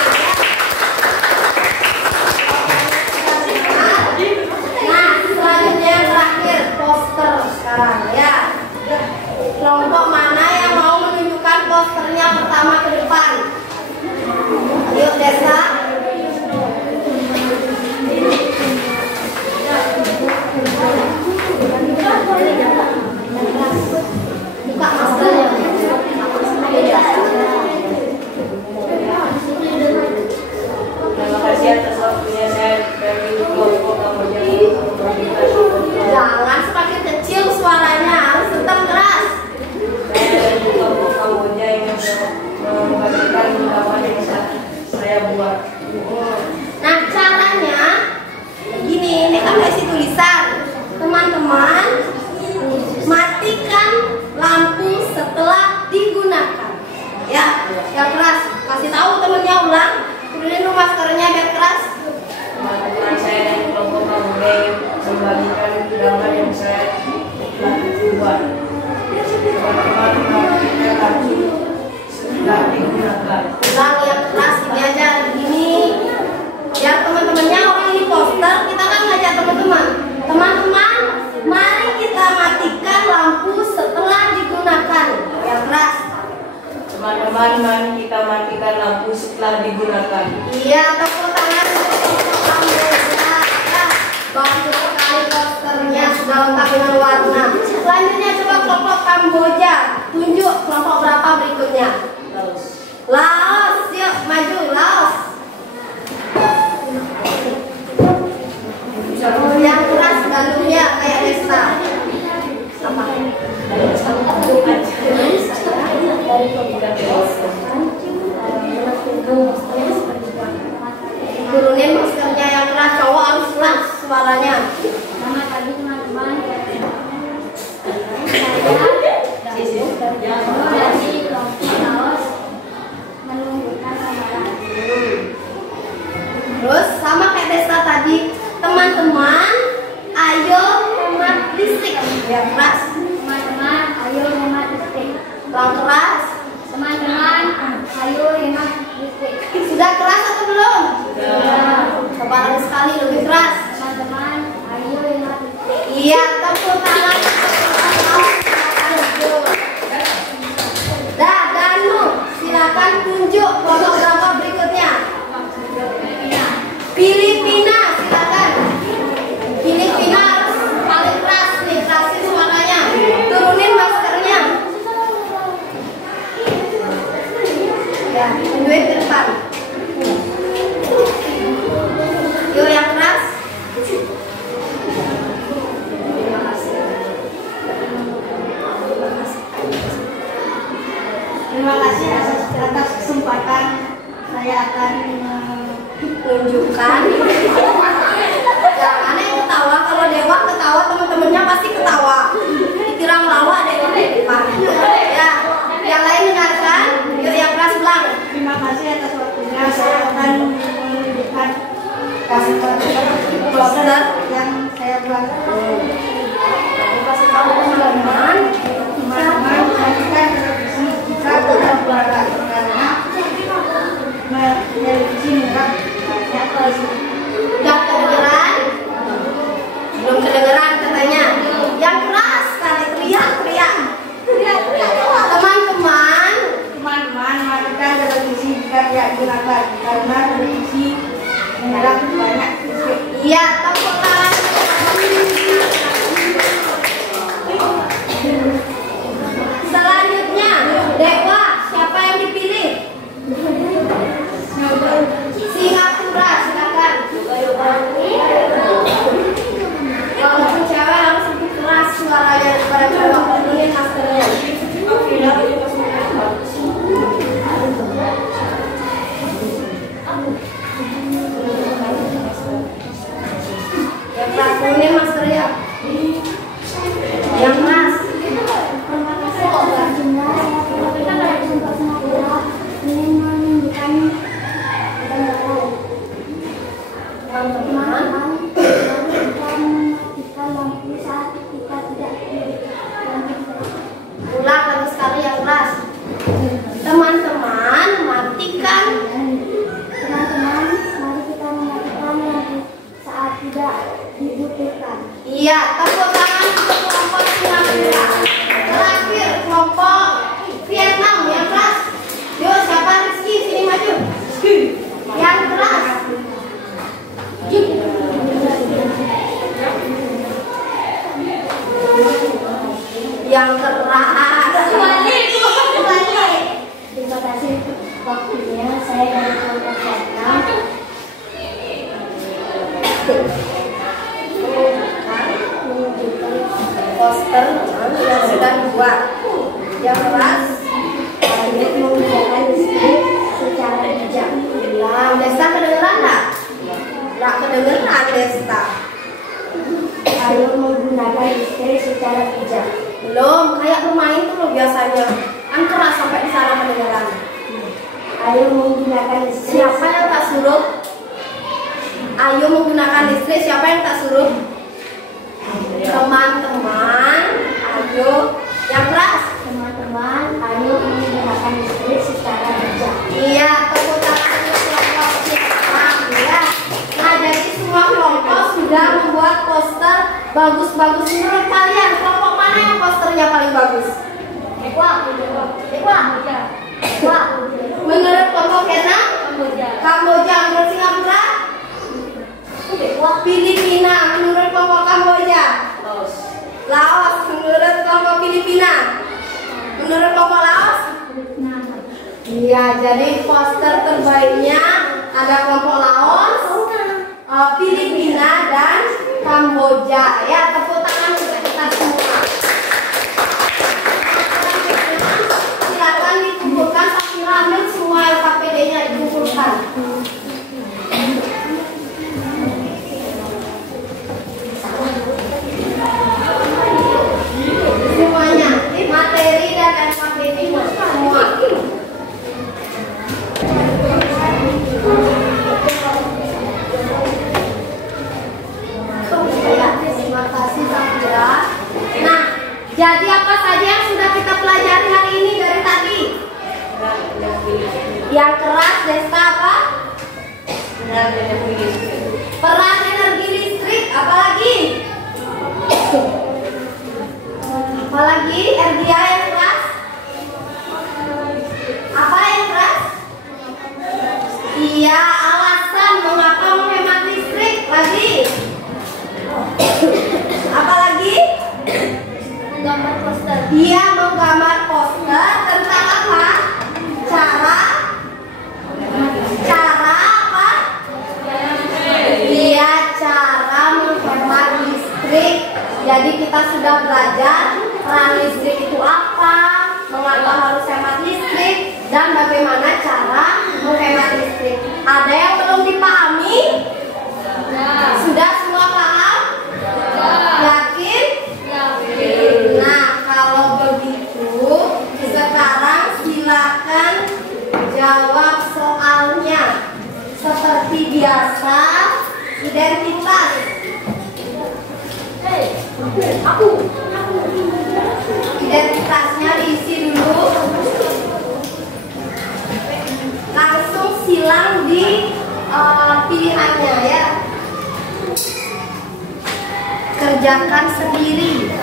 Nah, selanjutnya yang terakhir, poster sekarang, ya. Kelompok mana yang mau menunjukkan posternya pertama ke depan? Ayo, Desa. Buka maskernya. Terima kasih atas waktunya saya dari kelompok Kamboja. Jangan semakin kecil suaranya, harus tetap keras. Saya dari kelompok Kamboja ingin membagikan gambar yang saya buat. Nah, caranya gini, ini kan kasih tulisan. Teman-teman, matikan lampu setelah digunakan. Ya, yang keras. Kasih tahu temennya, ulang. Turunin dulu maskernya biar keras. Teman-teman saya dari kelompok Kamboja membagikan gambar yang saya buat. Teman-teman, matikan lampu setelah digunakan. Ulang yang keras, ini aja gini. Biar teman-temannya, orang ini poster, kita kan ngajak teman-teman. Teman-teman, mari kita matikan lampu setelah digunakan. Yang keras. Teman-teman, mari kita matikan lampu setelah digunakan. Iya, tepuk tangan untuk kelompok Kamboja. Ya, bagus sekali posternya, sudah lengkap dengan warna. Selanjutnya coba kelompok Kamboja, tunjuk kelompok berapa berikutnya. Laos, yuk maju, Laos. Yang keras gandumnya kayak Desta. Apa? Turunin maskernya yang keras, cowok harus keras suaranya. Selamat pagi teman-teman. Saya dari kelompok Laos menunggu Ya, tunjukin ke depan. Yuk yang keras. Terima kasih. Terima kasih atas kesempatan saya akan Tunjukkan. Jangan yang ketawa, kalau Dewa ketawa teman-temannya pasti ketawa. Dikira melawak deh di depan. Ya, yang lain dengarkan. Yuk yang keras ulang. terima kasih atas waktunya. Saya akan menunjukkan poster yang saya buat. Kasih tahu teman-teman. Teman-teman perhatikan televisi jika tidak berada karena televisi merah banyak televisi. Udah kedengeran? Belum kedengeran katanya. Yang keras kali teriak-teriak. Teman-teman, Teman-teman matikan televisi jika tidak digunakan karena televisi merah banyak listrik. iya tepuk tangan. Selanjutnya, Dewa, siapa yang dipilih? Singapura, silakan. Walaupun cewek harus lebih keras suaranya daripada cowok. Ini maskernya. Yang keras ini maskernya. Yang keras. Terima kasih atas waktunya. Saya dari Singapura ingin menunjukkan Teman-teman, mari kita mematikan lampu saat kita tidak ulang lagi sekali yang keras. Teman-teman, matikan. Teman-teman, mari kita mematikan lampu saat tidak dibutuhkan. Iya, tepuk tangan untuk kelompok Singapura. Terakhir, kelompok Vietnam yang keras. Yuk, siapa Rizky? Sini maju. Yang keras. Yang keras. Terima kasih waktunya. Saya dari kelompok Vietnam. Poster yang sudah dibuat. Yang keras. Saya menggunakan listrik secara bijak. Bilang, Desta kedengeran nggak? Nggak kedengeran, Desta. Ayo menggunakan listrik secara bijak. Belum, kayak bermain tuh loh biasanya. Kan keras sampai di sana kedengeran. Ayo menggunakan listrik. Siapa yang tak suruh? Ayo menggunakan listrik. Siapa yang tak suruh? Teman-teman, ayo. Yang keras. Teman-teman, ayo menggunakan listrik secara bijak. Iya, tepuk tangan untuk kelompok Vietnam ya. Nah, jadi semua kelompok sudah membuat poster bagus-bagus. Menurut kalian, kelompok mana yang posternya paling bagus? Wah, menurut kelompok Vietnam? Kamboja. Menurut Singapura? Filipina. Menurut kelompok Kamboja? Laos. Menurut kelompok Filipina? Menurut kelompok Laos? Iya, jadi poster terbaiknya ada kelompok Laos, Filipina, dan Kamboja. Ya, tepuk tangan untuk kita semua. Silakan dikumpulkan, saksi ramen semua LKPD-nya dikumpulkan. Semuanya, materi dan LKPD semua. Terima kasih Safira. Nah, jadi apa saja yang sudah kita pelajari hari ini dari tadi? Yang keras, Desta apa? Peran energi listrik. Apalagi? Apalagi RDA yang keras? Apa yang keras? Iya, alasan mengapa menghemat listrik. Lagi? Apalagi? Gambar poster. Dia menggambar poster tentang apa? Cara biasa identitas. Identitasnya diisi dulu. Langsung silang di pilihannya ya. Kerjakan sendiri.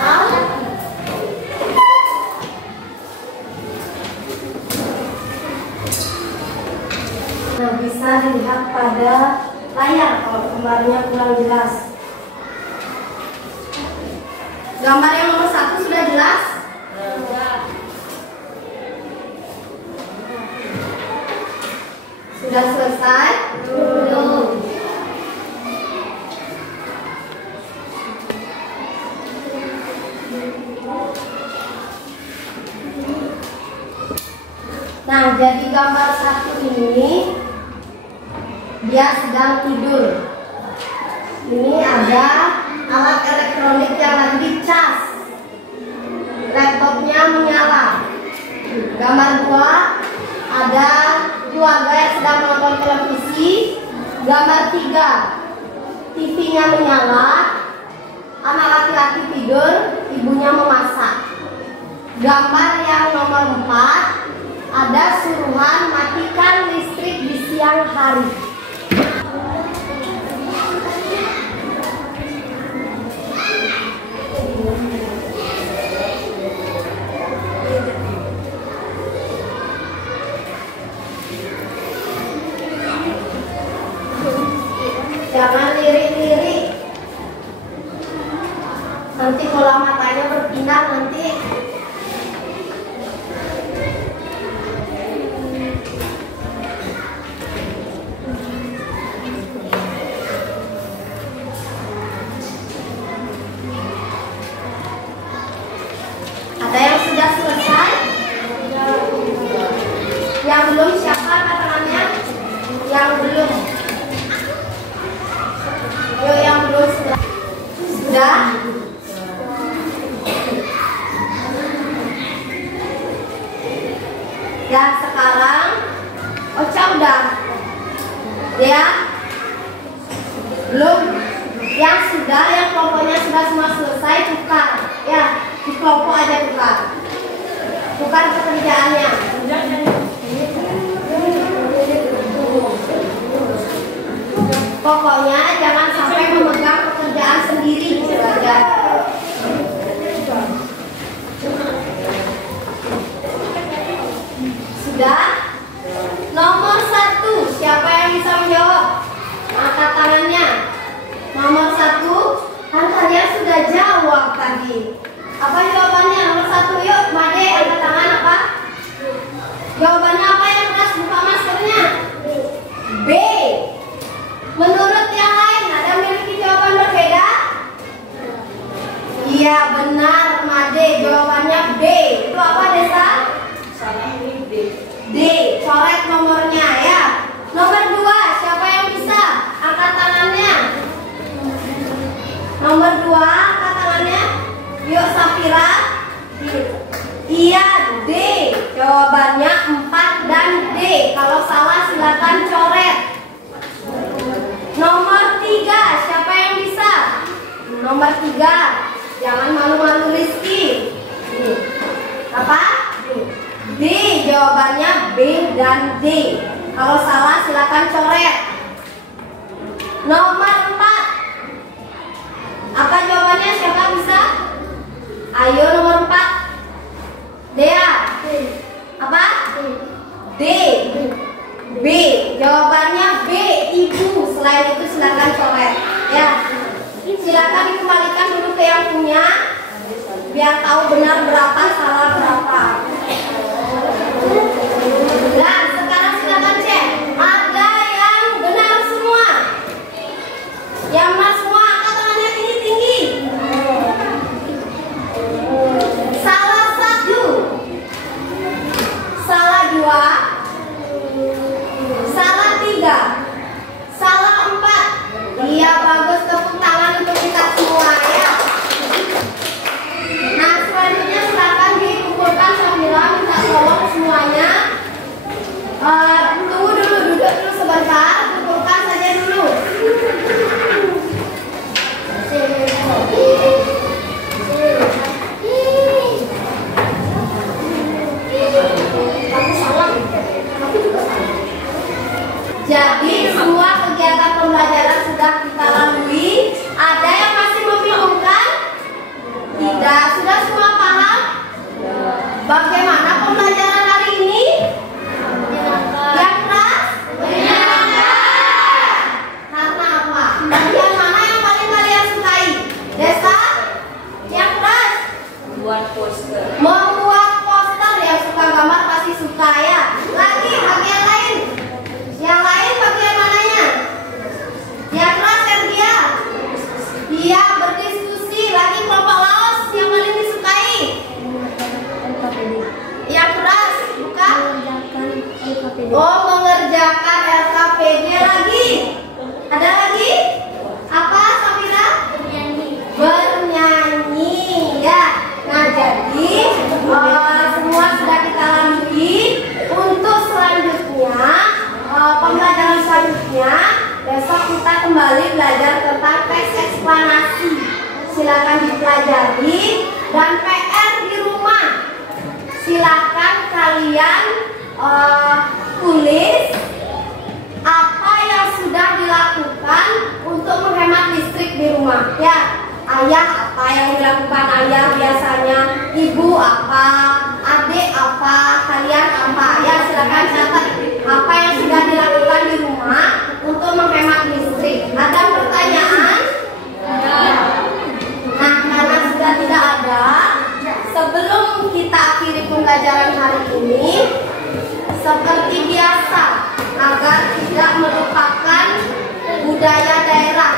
Nah, bisa dilihat pada layar kalau gambarnya kurang jelas. Gambar yang nomor 1 sudah jelas? Sudah selesai? Belum. Nah, jadi gambar 1 ini dia sedang tidur. Ini ada alat elektronik yang lagi dicas. Laptopnya menyala. Gambar 2 ada keluarga yang sedang menonton televisi. Gambar 3 TV-nya menyala. Anak laki-laki tidur, ibunya memasak. Gambar yang nomor 4 ada suruhan matikan listrik di siang hari. Jangan lirik-lirik, nanti bola matanya berpindah nanti. Ada yang sudah selesai? Yang belum siapa tangannya? Yang belum. Yuk, yang belum sudah. Ya, sekarang Ocha udah. Ya, belum. Yang sudah, yang kelompoknya sudah semua selesai, tukar. Ya, di kelompok aja tukar. Tukar pekerjaannya. Pokoknya jangan sampai memegang pekerjaan sendiri saja. Sudah? Nomor 1, siapa yang bisa menjawab? Angkat tangannya. Nomor 1, kan kalian sudah jawab tadi. Apa jawabannya? Nomor 1, yuk, Made, angkat tangan apa? Jawabannya apa yang keras? Buka maskernya. B. Menurut yang lain, ada memiliki jawaban berbeda? Iya, benar, Made. Jawabannya B. Itu apa, Desa? Salah ini D. D. Coret nomornya ya. Nomor 2, siapa yang bisa? Angkat tangannya. Nomor 2, angkat tangannya. Yuk, Safira. Iya, D. Jawabannya 4 dan D. Kalau salah silakan coret. Nomor 3, siapa yang bisa? Nomor 3, jangan malu-malu Rizky. Apa? D. Jawabannya B dan D. Kalau salah silakan coret. Nomor 4, apa jawabannya? Siapa bisa? Ayo, nomor 4. Dea. Apa? D. B. Jawabannya B, Ibu. Selain itu silakan coret. Ya. Silakan dikembalikan dulu ke yang punya, biar tahu benar berapa, salah berapa. Dan sekarang silakan cek. Ada yang benar semua? Yang benar semua, angkat tangannya tinggi-tinggi. Salah 1, salah 2, salah 3, salah 4. Iya, bagus, tepuk tangan untuk kita semua ya. Nah, selanjutnya silakan dikumpulkan Safira, minta tolong semuanya. Tunggu dulu, duduk dulu sebentar, kumpulkan saja dulu. Jadi semua kegiatan pembelajaran sudah kita lalui. Ada yang masih membingungkan? Tidak. Sudah semua paham? Bagaimana pembelajaran hari ini? Yang keras? Menyenangkan. Karena apa? Bagian mana yang paling kalian sukai? Desa? Yang keras? Membuat poster. Membuat poster. Yang suka gambar pasti suka ya. Lagi bagian lain? Yang lain bagian mananya? Yang keras Sergia? Iya, berdiskusi. Lagi kelompok Laos yang paling disukai? Yang keras, bukan? Oh, mengerjakan LKPD. Lagi? Ada lagi? Apa, Safira? Bernyanyi. Ya. Nah, jadi semua sudah kita lalui. Untuk selanjutnya, pembelajaran selanjutnya, besok kita kembali belajar tentang teks eksplanasi. Silakan dipelajari dan PR di rumah. Silakan kalian tulis apa yang sudah dilakukan untuk menghemat listrik di rumah. Ya, ayah apa yang dilakukan ayah biasanya, ibu apa, adik apa, kalian apa. Ya, silakan catat apa yang sudah dilakukan di rumah untuk menghemat listrik. Ada pertanyaan? Nah, karena sudah tidak ada, sebelum kita akhiri pembelajaran hari ini, seperti biasa, agar tidak melupakan budaya daerah.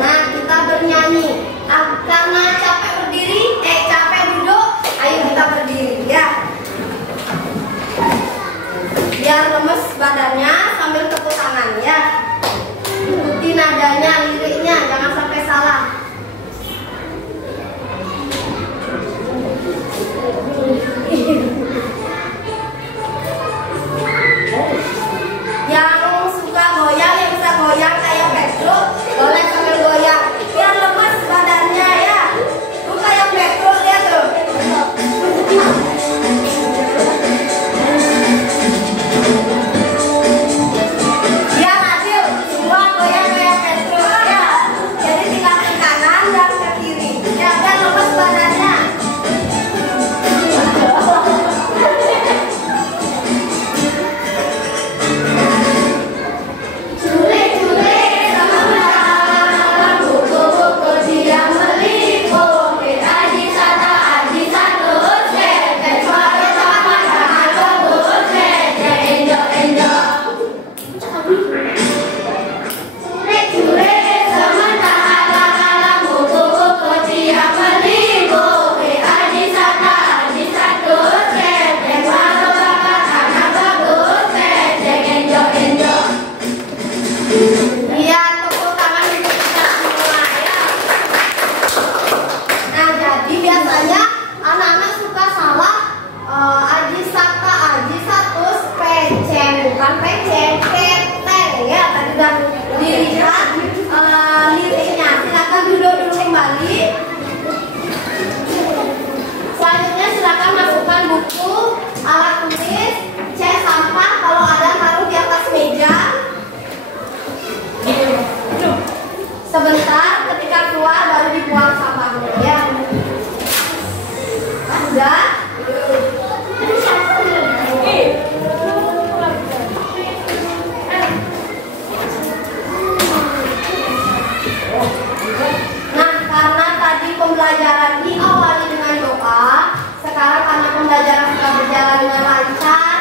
Nah, kita bernyanyi. Karena capek berdiri, capek duduk, ayo kita berdiri ya. Biar lemes badannya sambil tepuk tangan ya. Ikuti nadanya, liriknya, jangan sampai salah. Yang suka goyang, yang bisa goyang kayak Petro, boleh sambil goyang. Biar lemes badannya ya. Tuh kayak Petro, lihat tuh. Biar adil, semua goyang kayak Petro ya. Jadi tinggal ke kanan dan ke kiri. Ya, biar lemes badannya. Iya, tepuk tangan untuk kita semua ya. Nah, jadi biasanya anak-anak suka salah aji satus peceng, bukan peceng, keteng ya. Tadi udah dilihat liriknya. Silakan duduk dulu kembali. Selanjutnya silakan masukkan buku, alat tulis, cek sampah kalau ada taruh di atas meja. Sebentar, ketika keluar baru dibuang sampahnya ya. Sudah? Nah, karena tadi pembelajaran diawali dengan doa, sekarang karena pembelajaran sudah berjalan dengan lancar,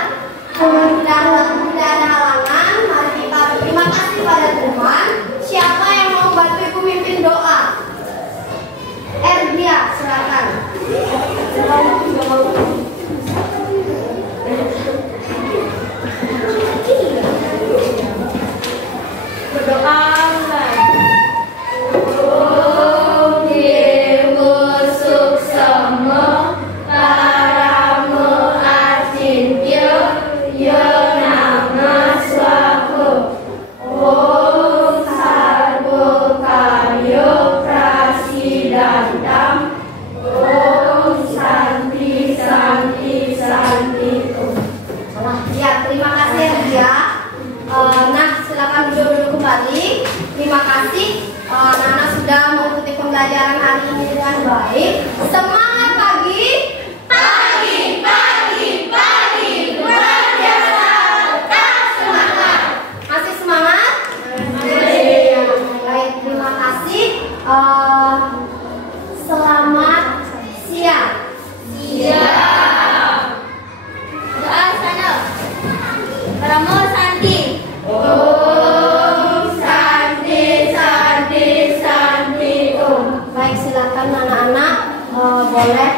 tidak ada halangan, mari kita berterima kasih pada Tuhan. Siapa yang mau bantu ibu mimpin doa? Erdia, silakan. Berdoa. Om Sarbo Karyo Prasida. Dam. Om Santi Santi Santi Om. Ya, terima kasih ya. Nah, silakan duduk kembali. Terima kasih anak-anak sudah mengikuti pembelajaran hari ini dengan baik. Semangat pagi. Pagi, pagi, pagi. Luar biasa. Tetap semangat. Masih semangat? Masih. Baik, terima kasih. Selamat siang. Siang. Doa sana. Pramu Santi. Om Santi Santi Santi Om. Baik, silakan anak-anak boleh